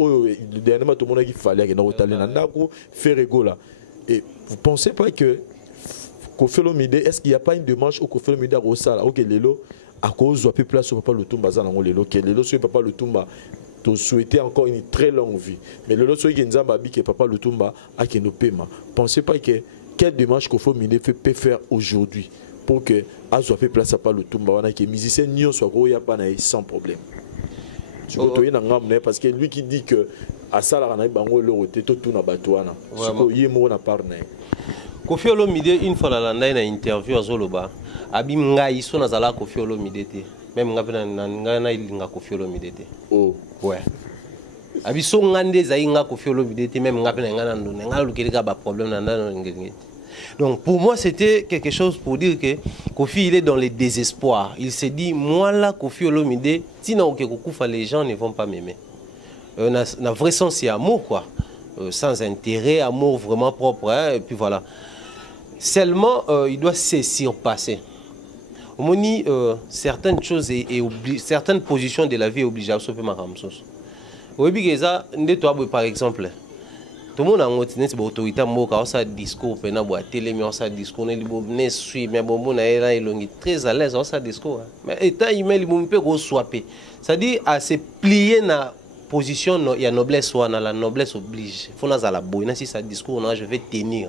dernièrement tout le monde qui fallait que nous faire rigoler. Et vous ne pensez pas que Kofi Olomide, est-ce qu'il n'y a pas une démarche au Kofi Olomide à Rosala? Ok, Lelo, à cause de la place au Papa Lutumba, Lelo, que Lelo, sur Papa Lutumba, tu souhaitais encore une très longue vie. Mais Lelo, sur Genzamba, que Papa Lutumba a que nos paiements. Pensez pas que quelle démarche Kofi Olomide peut faire aujourd'hui pour que Azo fait place à Papa Lutumba, que les musiciens n'y soient gros, il n'y a pas sans problème. Parce que lui qui dit que à ça, la bango le roté tout na batouana. Kofi Olomide une fois la landa une interview à Zoloba. Abi ngai so nazala Kofi Olomide te. Même nga na ilinga Kofi Olomide te. Oh ouais. Abi so ngande za inga Kofi Olomide te même nga pena nga ndone nga lukelika ba problème na ndano ngengeti. Donc pour moi c'était quelque chose pour dire que Kofi il est dans le désespoir. Il s'est dit moi là Kofi Olomide tina okekufa les gens ne vont pas m'aimer. Na vrai sens c'est amour quoi. Sans intérêt, amour vraiment propre hein, et puis voilà. Seulement il doit se surpasser. On dit certaines choses et certaines positions de la vie obligeables sauf ma ramsos. Oui ça par exemple tout le monde a une autorité moka ça discours pena boa télé mais ça discours ne libo ne suit mais bon na era elongi très à l'aise ça discours mais état humain libo peut go swapper ça dit à se plier na position il y a noblesse ou la noblesse oblige faut na la boina si ça discours non je vais tenir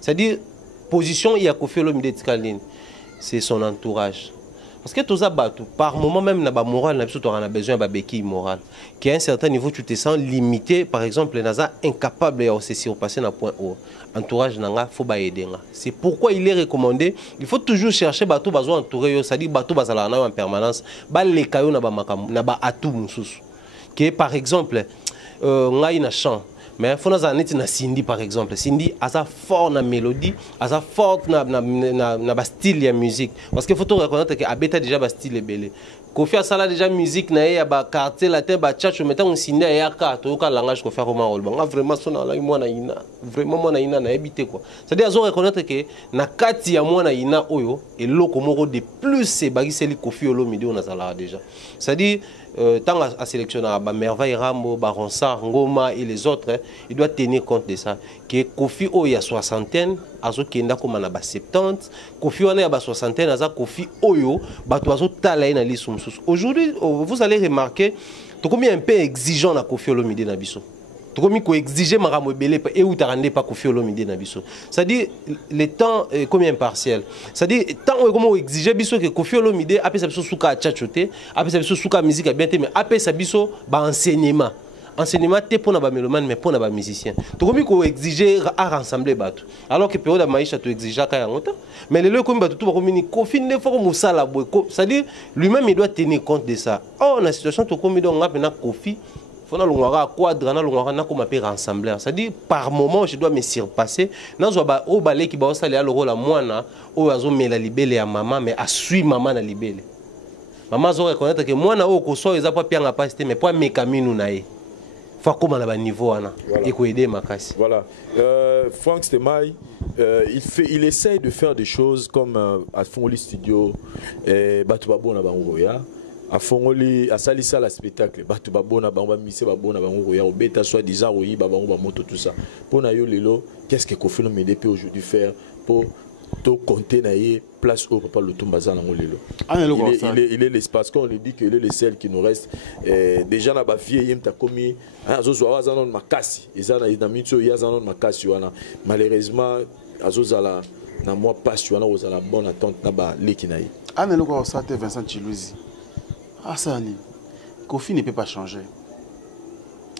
c'est dire position il y a Kofi Olomide Tikaline c'est son entourage. Parce que tout ça, par moment même, na moral, on a besoin de béquille morale. Qui à un certain niveau, tu te sens limité. Par exemple, NASA incapable de se surpasser dans point haut. Entourage nanga, faut aider. C'est pourquoi il est recommandé. Il faut toujours chercher bateau bazo entouré. C'est-à-dire bateau bazala en permanence. Ba les cailloux na ba atout moussous. Que par exemple, nga ina chant. Mais il faut que na Cindy par exemple. Cindy a sa fort na mélodie, a sa fort na style de musique. Parce qu'il faut tout reconnaître que Abeta déjà ba style belé. Kofi a ça déjà musique na ya ba quartier latin ba tchatch mettant un Cindy ya ka to ka langage ko faire comment rôle. Vraiment son na moi na ina. Vraiment moi na ina na habité quoi. C'est-à-dire azo reconnaître que na kati ya moi na ina oyo et loko moko de plus c'est bagi celle Kofi Olomide on a ça là déjà. C'est-à-dire tant à sélectionner Merveille Rambo, Baronsar, Ngoma et les autres, hein, il doit tenir compte de ça. Que Kofi il y a soixantaine, Azo Kenda comme on a 70, Kofi on a 60, Azo Kofi Oyo, Batoazo Talaï na lisum. Aujourd'hui, vous allez remarquer, tu es un peu exigeant na Kofi Olomide na biso. Tu es exiger Maramo Belé et où tu n'as pas Kofi Olomide na biso. C'est-à-dire le temps est combien partiel. C'est-à-dire tant comment exiger biso que Kofi Olomide après ça biso souka tchatchoté, après ça biso souka musique bien mais après ça biso ba enseignement. Enseignement t'es pour na ba mélomane mais pour na ba musicien. Tu comme exiger à rassembler bateau. Alors que période de maïcha tu exiger ka yangota. Mais le comme bateau tout ba comme Kofi ne faut comme ça la boy. C'est-à-dire lui-même il doit tenir compte de ça. Oh la situation tu comme donc na Kofi faut na longora quadra na longora na comme appel rassembler. C'est-à-dire par moment je dois me surpasser. Na zo ba o balé ki ba o sala le rôle à mwana o azo mela libele ya maman mais a suit maman na libele. Maman zo reconnaître que mwana o ko so eza pas pianga pasité mais pas mekaminu na ye. Faut comme à niveau ana et ko aider makasi. Voilà. Franck Stemai il essaye de faire des choses comme à Fongoli Studio et Batubabo na bangoya. A Fongoli à Salissa la spectacle Batubabo na bango mise babona bangoya au beta soit disant oui babango moto tout ça. Pour na yo lelo qu'est-ce que Kofi Olomide peut aujourd'hui faire pour to compter na place au Papa Lutumba za nango lelo. Il est l'espace qu'on lui dit que il est le seul qui nous reste déjà na ba vieille mta komi azozo azanon makasi ezana na mitso yazanon makasi wana malheureusement azozala na moi passe wana ozala bonne attente na ba lekinayi. Ana loko ça te Vincent Chiluzi. Ah ça ni Kofi ne peut pas changer.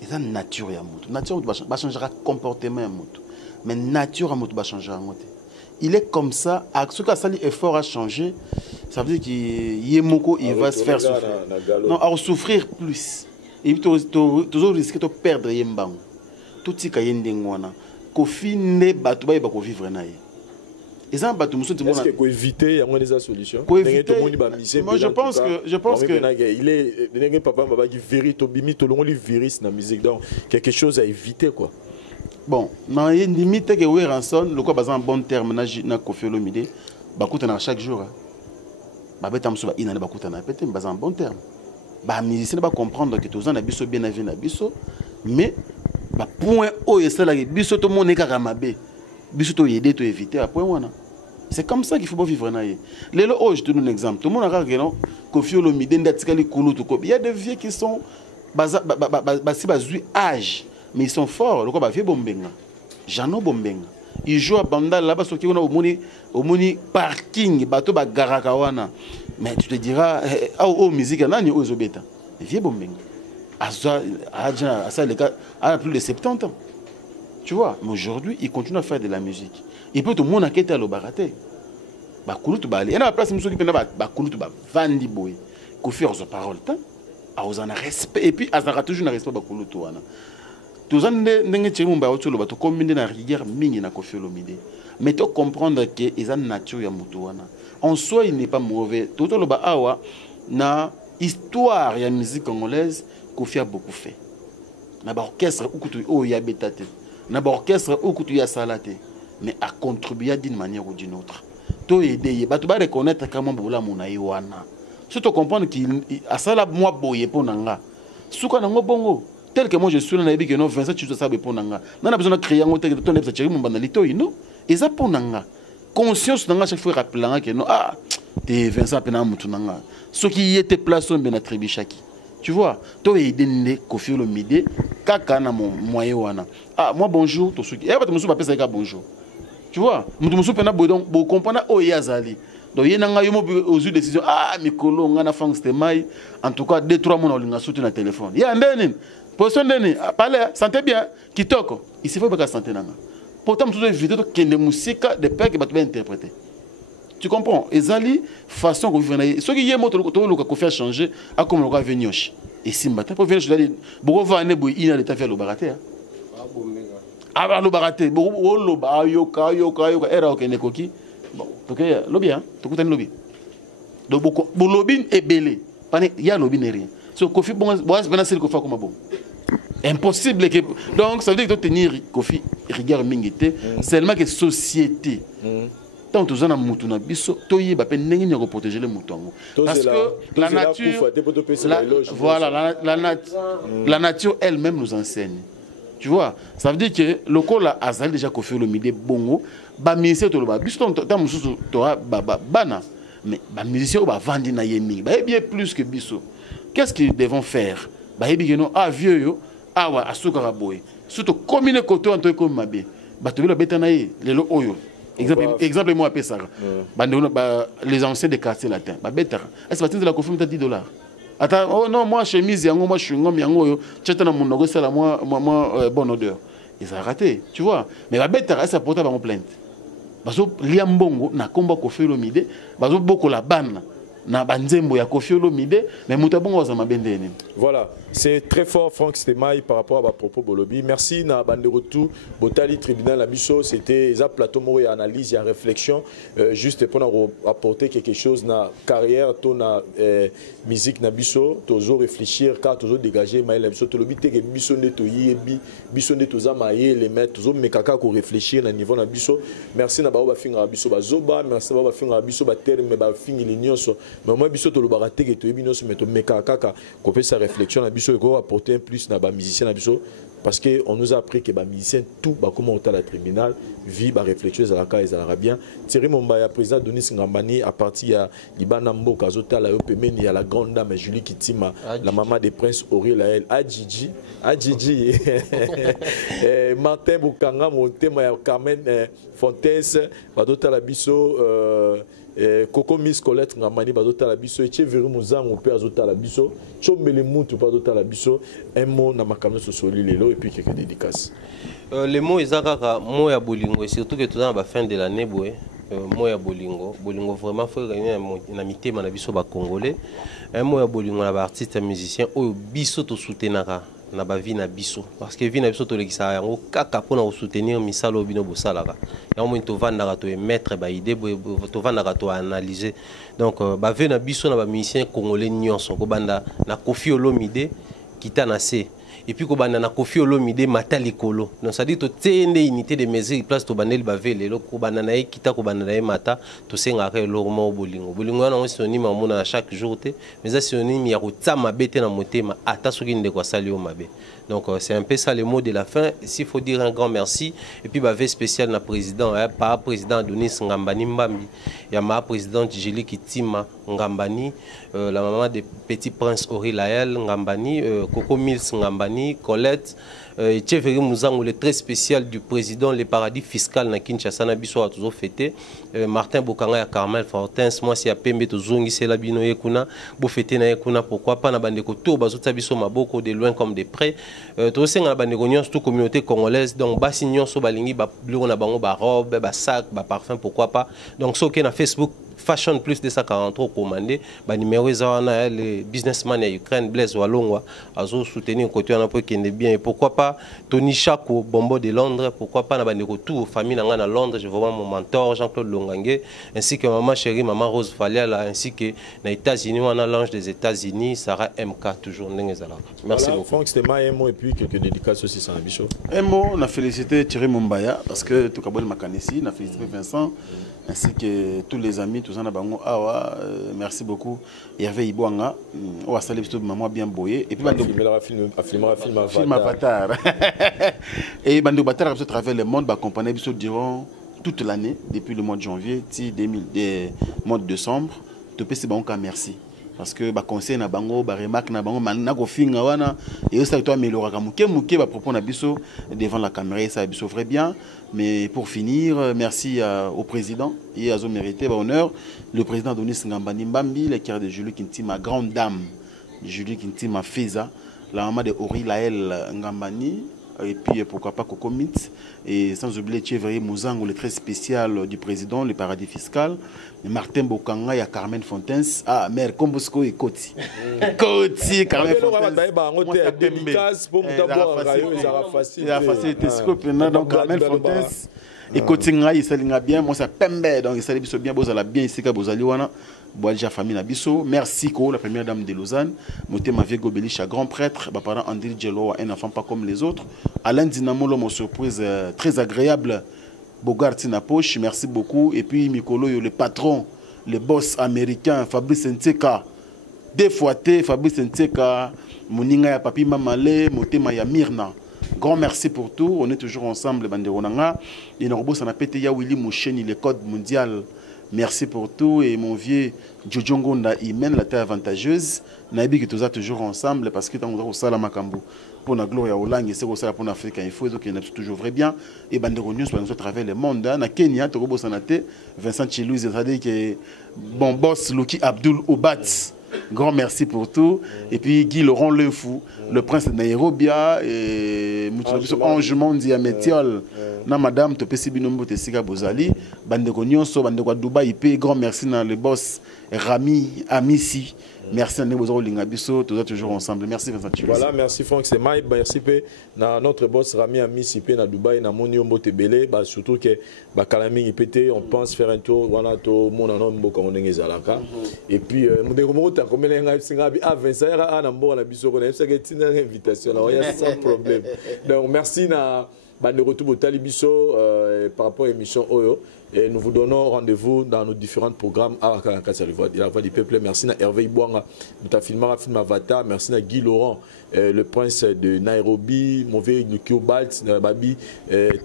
Et ça nature ya moto. Nature va changera comportement ya moto. Mais nature ya moto va changer en moto. Il est comme ça, à ce cas ça l'effort a changé, ça veut dire qu'il va se faire souffrir. Non, à souffrir plus. Et puis toujours risquer de perdre yembang. Tout ce qui est ndengwana. Kofi ne batu ba ko vivre na ye. Et ça batu muso est-ce que ko éviter ya des solutions? Moi je pense que il est papa baba qui vérito bimi to longo li virus na musique donc quelque chose à éviter quoi. Bon, non, il y a une limite que oui, rançon, le quoi, en bon terme, na Kofi Olomide, bakutana chaque jour. Babeta mso ba ina bakutana, peut-être en bon terme. Ba musicien va comprendre que tous en abisso bien avis abisso, mais ba point haut et ça là, biso to mon écart mabe, biso to aider to éviter à point wana. C'est comme ça qu'il faut pas vivre. Lélo, oh, je te donne un exemple. Tout le monde a regardé, Kofi Olomide, Ndatikali Kouloutou. Il y a des vieux qui sont âge, mais ils sont forts. Le quoi, vieux Bombenga. Jano Bombenga. Ils jouent à Bandal là-bas, ceux qui ont au moni parking, bateau Garakawana. Mais tu te diras, oh, musique, nani aux obéta. Vieux Bombenga. À plus de 70 ans. Tu vois, mais aujourd'hui, il continue à faire de la musique. Il peut tout le monde enquêter à l'Obarate. Bakouloutou Bali. Il y a la place où il y a Bakouloutou Vandi Boy. Kofi a parole. Il a respect. Et puis, il a toujours un respect Bakouloutou. Tous les gens qui ont été combinés dans la rigueur, ils ont Kofi Olomide. Mais tu comprendre que ils ont une nature. En soi, il n'est pas mauvais. Tout le monde na histoire de la musique congolaise, Kofi a beaucoup fait. Na orchestre où il y a bétate. Na orchestre où il y a salate. Mais à contribuer d'une manière ou d'une autre. To aider, tu vas reconnaître comment bola mona iwana. Si tu comprends qu'il a ça là moi boye pour nanga. Souka nango bongo. Tel que moi je suis là na que non Vincent tu sais pour nanga. On a besoin de créer un hôtel de ton epsa chéri mon banalito ino. Et ça pour nanga. Conscience nanga chaque fois rappelant que non ah t'es Vincent pena mutu nanga. Ce qui était placé ben attribué chaki. Tu vois, toi aider ne Kofi Olomide kaka na mon moyen wana. Ah moi bonjour to souki. Eh ba te musu ba pesa ka bonjour. Tu vois, nous sommes pour comprendre où il y a Zali. Donc, il y a des décisions. Ah, Mikolo, on a fait mail. En tout cas, 2-3 mois, on a soutenu le téléphone. Il y a un dernier. Position dernier. Parlez, sentez bien. Qui toque. Il ne faut pas que santé. Pourtant, nous devons éviter que les musiques de pères qui vont interpréter. Tu comprends? Et Zali, façon que vous venez. Ce qui est mot, le faire changer, à comme le cas venir. Et si matin, pour venir, je dis, beaucoup va aller, il y a l'état faire le baraté. Ah, le baraté, bon, loba, yoka, era ok nekoki. Bon, ok, lobby, hein, tu écoutes un lobby. Donc, beaucoup, lobby est belé. Il y a lobby n'est rien. So, Kofi, bon, c'est le Kofi comme bon. Impossible que. Donc, ça veut dire que tu tenir Kofi, rigueur mingité, seulement que société. Tant que tu as mouton na biso, tu y vas peine de protéger les moutons. Parce que la nature, voilà, la nature elle-même nous enseigne. Tu vois, ça veut dire que le col a Azali déjà Kofi Olomide bongo, ba musicien to ba biso ta mususu to ba bana, mais ba musicien ba vandi na yemi, ba bien plus que biso. Qu'est-ce qu'ils devront faire? Ba yebi que non ah vieux yo, ah wa asuka boy. Surtout commune côté en toi comme mabe. Ba to la beta na ye, lelo oyo. Exemple moi ça. Les anciens des quartiers latins. Ba beta. Est-ce que tu la Kofi $10? Attends, oh non, moi chemise, moi je suis un homme, tu as mon logo, c'est la moi bonne odeur. Ils ont raté, tu vois. Mais la bête, elle s'est portée par mon plainte. Parce que Liambongo n'a combat Kofi Olomide, parce que beaucoup la banne. Na banzembo ya Kofi Olomide, mais mutabongo za mabendeni. Voilà, c'est très fort Franck Stemai par rapport à ma propos Bolobi. Merci na bande retour Botali tribunal la biso, c'était ça plateau mo et analyse et réflexion juste pour apporter quelque chose na carrière to na musique na biso, toujours réfléchir car toujours dégager mais la biso to lobi te que biso ne to yebi, biso ne to za maye les mettre toujours mais kaka ko réfléchir na niveau na biso. Merci na ba finga biso ba zoba, merci ba finga biso ba terme ba fingi les nyonso. Mais moi, biso to le baraté que tu es binos mais to meka kaka qu'on fait sa réflexion na biso ko apporter un plus na ba musicien na biso parce que on nous a appris que ba musicien tout ba comment on t'a la tribunal vie ba réflexion za la ka ezala bien Thierry Mombaya président Denis Ngambani à partir ya Libana Mboka zota la opemeni ya la grande dame Julie Kitima la maman des princes Auriel Adjiji Martin Bukanga mon thème ya Carmen Fontes ba dota la biso Coco Miss Colette Ngamani bazota la biso etie veri muzango pe azota la biso chombele mutu bazota la biso un mot na makamno sosoli lelo et puis quelques dédicaces. Les mots ezakaka mots ya bolingo et surtout que tout dans la fin de l'année boy mots ya bolingo vraiment faut gagner na mitema na biso ba congolais un mot ya bolingo na ba artiste musicien oyo biso to soutenaka na ba vie na biso parce que vie na biso to lekisa yango kaka pona soutenir misalo bino bosalaka yango to vandaka to mettre ba idée to vandaka to analyser donc ba vie na biso na ba musicien congolais nyonso ko banda na Kofi Olomide kitanase et puis ko banda na Kofi Olomide matalikolo donc ça dit to tende unité de mesure place to bandeli ba vele lo ko banda na kita ko banda na mata to senga ka lo mo bolingo na on synonyme mona chaque jour te mais ça synonyme ya ko tsama bete na motema ata soki nde ko sali o mabe Donc c'est un peu ça le mot de la fin. S'il faut dire un grand merci. Et puis bah spécial na président, pas président Adonis Ngambani Mbambi, il y a ma présidente Julie Kitima Ngambani, la maman des petits princes Ori Laël Ngambani, Coco Mills Ngambani, Colette. Tcheveri Mouzango, le très spécial du président, le paradis fiscal na Kinshasa na biso a toujours fêté. Martin Bokanga ya Carmel Fortens, moi si a Pembe to zongi c'est la bino yekuna, bo fêté na yekuna pourquoi pas na bandeko tour bazota biso maboko de loin comme de près. To senga na bandeko nyonso toute communauté congolaise donc basi nyonso balingi ba bloko na bango ba robe, ba sac, ba parfum pourquoi pas. Donc so ke na Facebook Fashion plus de 143 commandé, bah numéro zawana les businessman à Ukraine Blaise Walongwa, azo soutenir côté un peu qui est bien et pourquoi pas Tony Chako Bombo de Londres, pourquoi pas na bande retour famille nanga na Londres, je vois mon mentor Jean-Claude Longangue ainsi que maman chérie maman Rose Faliala ainsi que na États-Unis on a l'ange des États-Unis Sarah MK toujours ndengezala. Merci beaucoup. Franck c'était un mot et puis quelques dédicaces aussi sans bichot. Un mot, on a félicité Thierry Mumbaya parce que tout kabol makanesi, on a félicité Vincent ainsi que tous les amis, tous en abango awa, merci beaucoup. Hervé Ibouanga, on a salué tout maman bien boyé et puis film Avatar. Et Bando Batar a travers le monde, accompagné durant toute l'année, depuis le mois de janvier, mois de décembre. Tout le monde merci. Parce que bah conseil na bango ba remarque na bango na ko finga wana et aussi toi améliorer muke ba propos na biso devant la caméra ça biso vrai bien mais pour finir merci au président et à son mérité ba honneur le président Adonis Ngambani Mbambi le cœur de Julie Kinti ma grande dame Julie Kinti ma Feza la maman de Ori Laël Ngambani et puis pourquoi pas Coco Mitz et sans oublier Tcheveri Mouzango le très spécial du président le paradis fiscal Martin Bokanga et Carmen Fontens ah mère Kombosco et Koti Koti Carmen Fontens dédicace pour la facilité scope donc Carmen Fontens et Koti Nga il s'aligne bien moi ça Pembe donc il s'aligne bien bozala bien ici ka bozali wana Boadja famille Nabiso, merci Ko, la première dame de Lausanne, Motema Viego Belisha, grand prêtre, parent André Djelo, un enfant pas comme les autres. Alain Dinamolo, mon surprise très agréable, Bogart Tinapoche, merci beaucoup. Et puis Mikolo, le patron, le boss américain, Fabrice Nteka, deux fois Fabrice Nteka, Moninga ya Papi Mamale, Motema ya Mirna. Grand merci pour tout, on est toujours ensemble, Banderonanga. Et Norbo, ça n'a pété ya Willy Moucheni, le code mondial. Merci pour tout et mon vieux Djojongonda, il mène la terre avantageuse. Naïbi qui tous toujours ensemble parce que dans le Sala Makambu pour la gloire au langue et c'est aussi pour l'Afrique il faut donc il est toujours vrai bien et Bandero News par exemple travers le monde na Kenya Togobo Sanate Vincent Chilouis c'est-à-dire que bon boss Luki Abdul Obat. Grand merci pour tout. Et puis Guy Laurent Lefou, le prince de Nairobia et Ange Mondi à Métiol. Na madame Topesi Binombo Tessiga Bozali, Bandeko Nyonso, Bandeko Dubaï, grand merci dans le boss Rami Amissi. Merci à Nebozoro Lingabiso, toujours ensemble. Merci Vincent. Voilà, merci Franck, c'est Mike. Merci à notre boss Rami Amissi à Dubaï, na Moniombo Tebele, surtout que Kalami Ipete, on pense faire un tour, voilà, tout le monde en homme, comme on est Zalaka. Et puis, comme Vincent, on a une invitation, sans problème. Donc, merci à de retour au Talibiso par rapport à l'émission Oyo. Et nous vous donnons rendez-vous dans nos différents programmes à la voix du peuple. Merci à Hervé Ibouanga, nous avons filmé Avatar. Merci à Guy Laurent, le prince de Nairobi, mauvais Nukio Balt, Babi,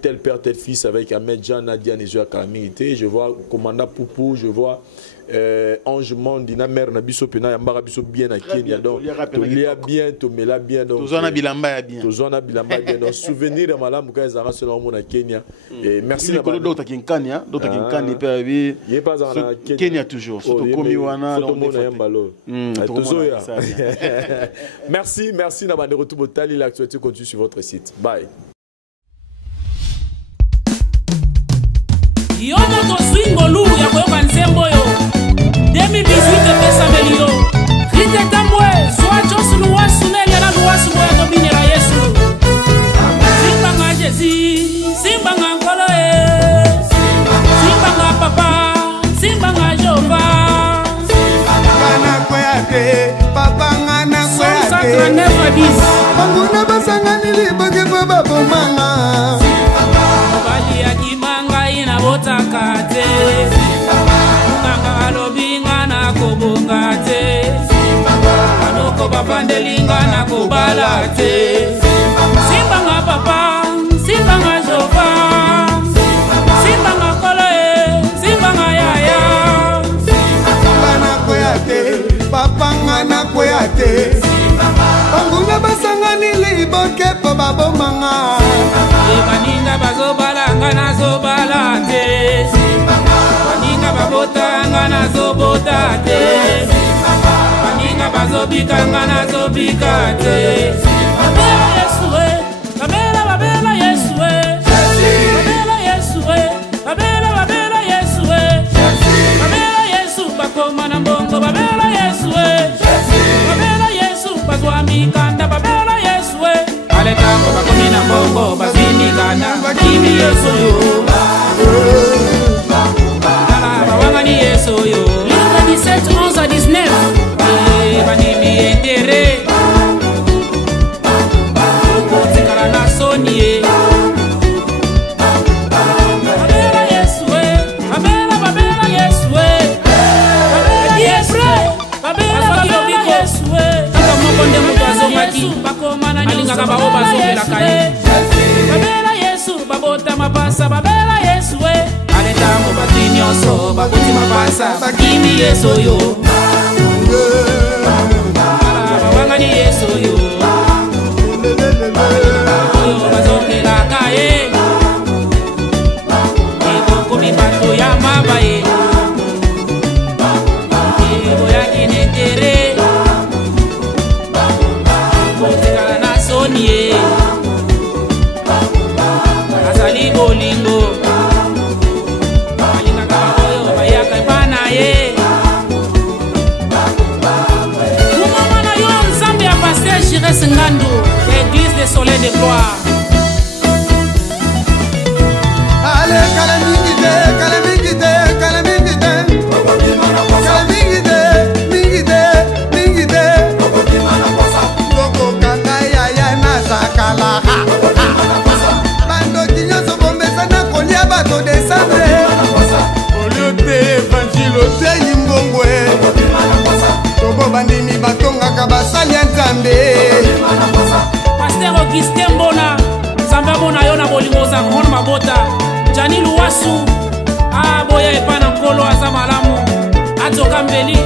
tel père, tel fils avec Ahmed Jean, Nadia Nezua Calamité. Je vois commandant Poupou, je vois Ange Mondi, na mère Nabiso Pena, Yambara Biso bien à Kenya. Donc, Tolia bien, Tomela bien. Tozona Bilamba bien. Tozona Bilamba bien. Donc, souvenir de Madame Moukaïzara selon moi à Kenya. Merci à d'autres qui Kenya. Kenya toujours. Merci, merci. De retour au Tali, l'actualité continue sur votre site. Bye. Yo moto swingo lu ya koyoka nsembo yo 2018 pesa melio rite tambwe soa josu luwa suneli ala luwa sumo ya dobinela yesu simba nga jesi simba nga nkolo simba nga papa simba nga jova ngana kweyate papa ngana kweyate banguna basangani liboke kwa babomanga bali ya kimanga ina botakate nganga alobinga na kobongate anoko bapandelinga na kobalate babomanga baninga bazobalanga nazobala te baninga babotanga nazobota te baninga bazobikanga nazobika te babela Yesu babela babela Yesu babela Yesu babela babela Yesu babela Yesu bakoma na mbongo babela Yesu babela Yesu bazwami kanda babela Yesu ale tango bakomi na mbongo bazwini kanda bakimi Yesu yo bawangani Yesu yo Luc 17 11 à 19 banimi enterré okotikala na sonie babela Yesu babela babela Yesu babela Yesu babela babela Yesu kaka moko nde moto azongaki alingaka bao bazongelaka ye babela Yesu babota mapasa babela Yesu ale ntango bati nyonso baboti mapasa bakimi Yesu yo bawangani Yesu yo oyo bazongelaka ye ekokomi bato ya maba ye eboyaki netere kotikala na soni ye azali bolingo alingaka oyo bayaka epa na ye kumama na yo nzambe ya Pasteur Jires Ngandu Église des Soleils de Gloire. ale kala mingi te kala mingi te kala mingi te kala mingi te mingi te mingi te koko kanga yaya na sakala bando nyonso bombesa na kolia bato desambre olio te evanjilo te yimbongwe tobo bandimi batongaka basali ya nzambe Pasteur Augustin Mbona nzambe amona yo na bolingo oza komona mabota Jani Luwasu aboya epa na nkolo aza malamu atoka mbeli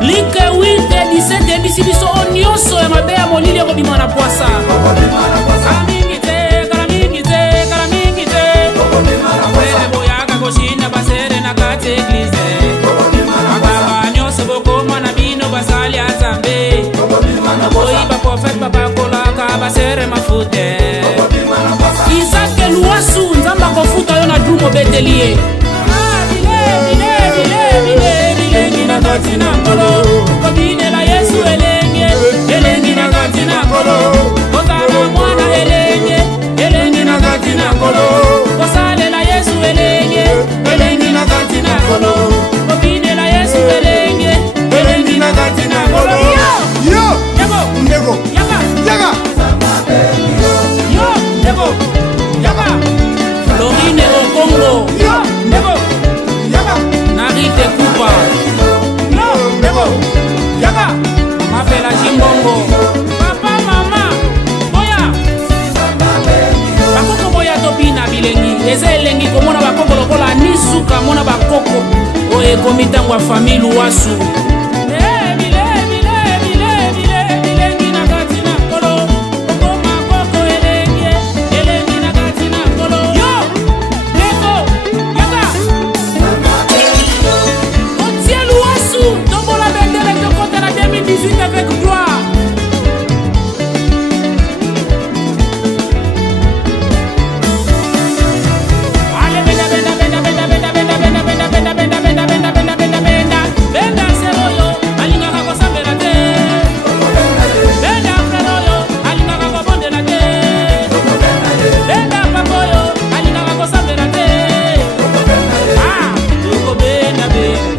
Luc 8 17 ebisi biso o nyonso ya mabe ya molili ekobima na pwasa kala mingi te kala mingi te kala mingi te apres boyaka koshinda basere na kati eglize bakaba nyonso bokoma na bino basali ya nzambe boyi baprofete bapakolaka basere mafute Isaac Luwasu nzamba kofuta yo na dumo beteli ye bilengi na kati na nkolo kobinela Yesu elengi na kati na nkolo kozala mwana elengi na kati na nkolo kosalela Yesu elengi na kati na nkolo kobinela Yesu elengi na kati na nkolo yo ndeko yaga yo ndeko yaga Florine Okongo yo ndeko yaga Narite Kupa yo ndeko yaga Mafela Jimbongo papa mama boya bakoko boya topina bilengi eza elengi komona bakoko lokola nisuka mona bakoko oyo ekomi ntango ya famille Luwasu avec gloire. Allez, benda, benda, benda, benda, benda, benda, benda, benda, benda, benda, benda, benda, benda, benda, benda, benda, seroyo, alinga kako sambela te. Benda freroyo, alinga kako bondela te. Benda papoyo, alinga kako sambela te. Ah, tuko benda, benda.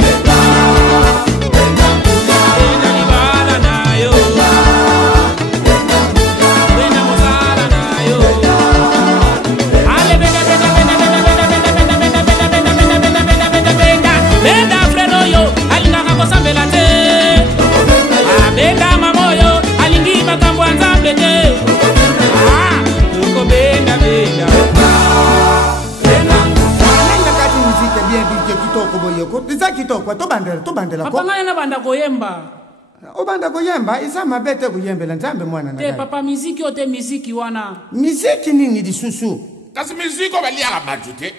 kitoko to bandela papa ngai na banda koyemba obanda koyemba isa mabete kuyembela nzambe mwana te papa miziki ote miziki wana miziki nini lisusu kasi miziki obaliaka batu te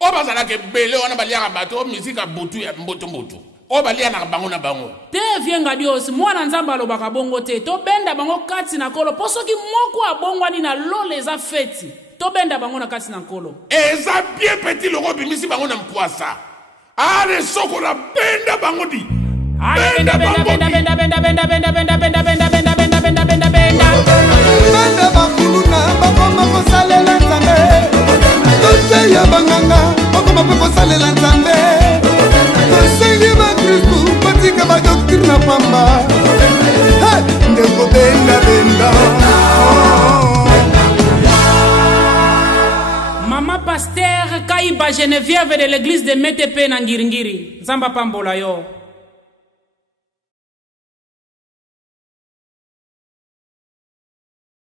obazalaka ebele wana baliaka bato miziki abutu ya mbutu obaliaka bango na bango te vienga dios mwana nzambe alobaka bongo te tobenda bango kati na kolo po soki moko abongwani na lole eza feti tobenda bango na kati na kolo eza bien petit loko bimisi bango na mkwasa ale soko na benda bango di benda bakuluna bakoma kosalela nzambe tote ya banganga bakoma mpe kosalela nzambe tosengi bakristu batika badoktrine na pamba ndeko benda Mama Pasteur Kaiba Geneviève de l'église de Metepe na Ngiringiri. Nzamba pambola yo.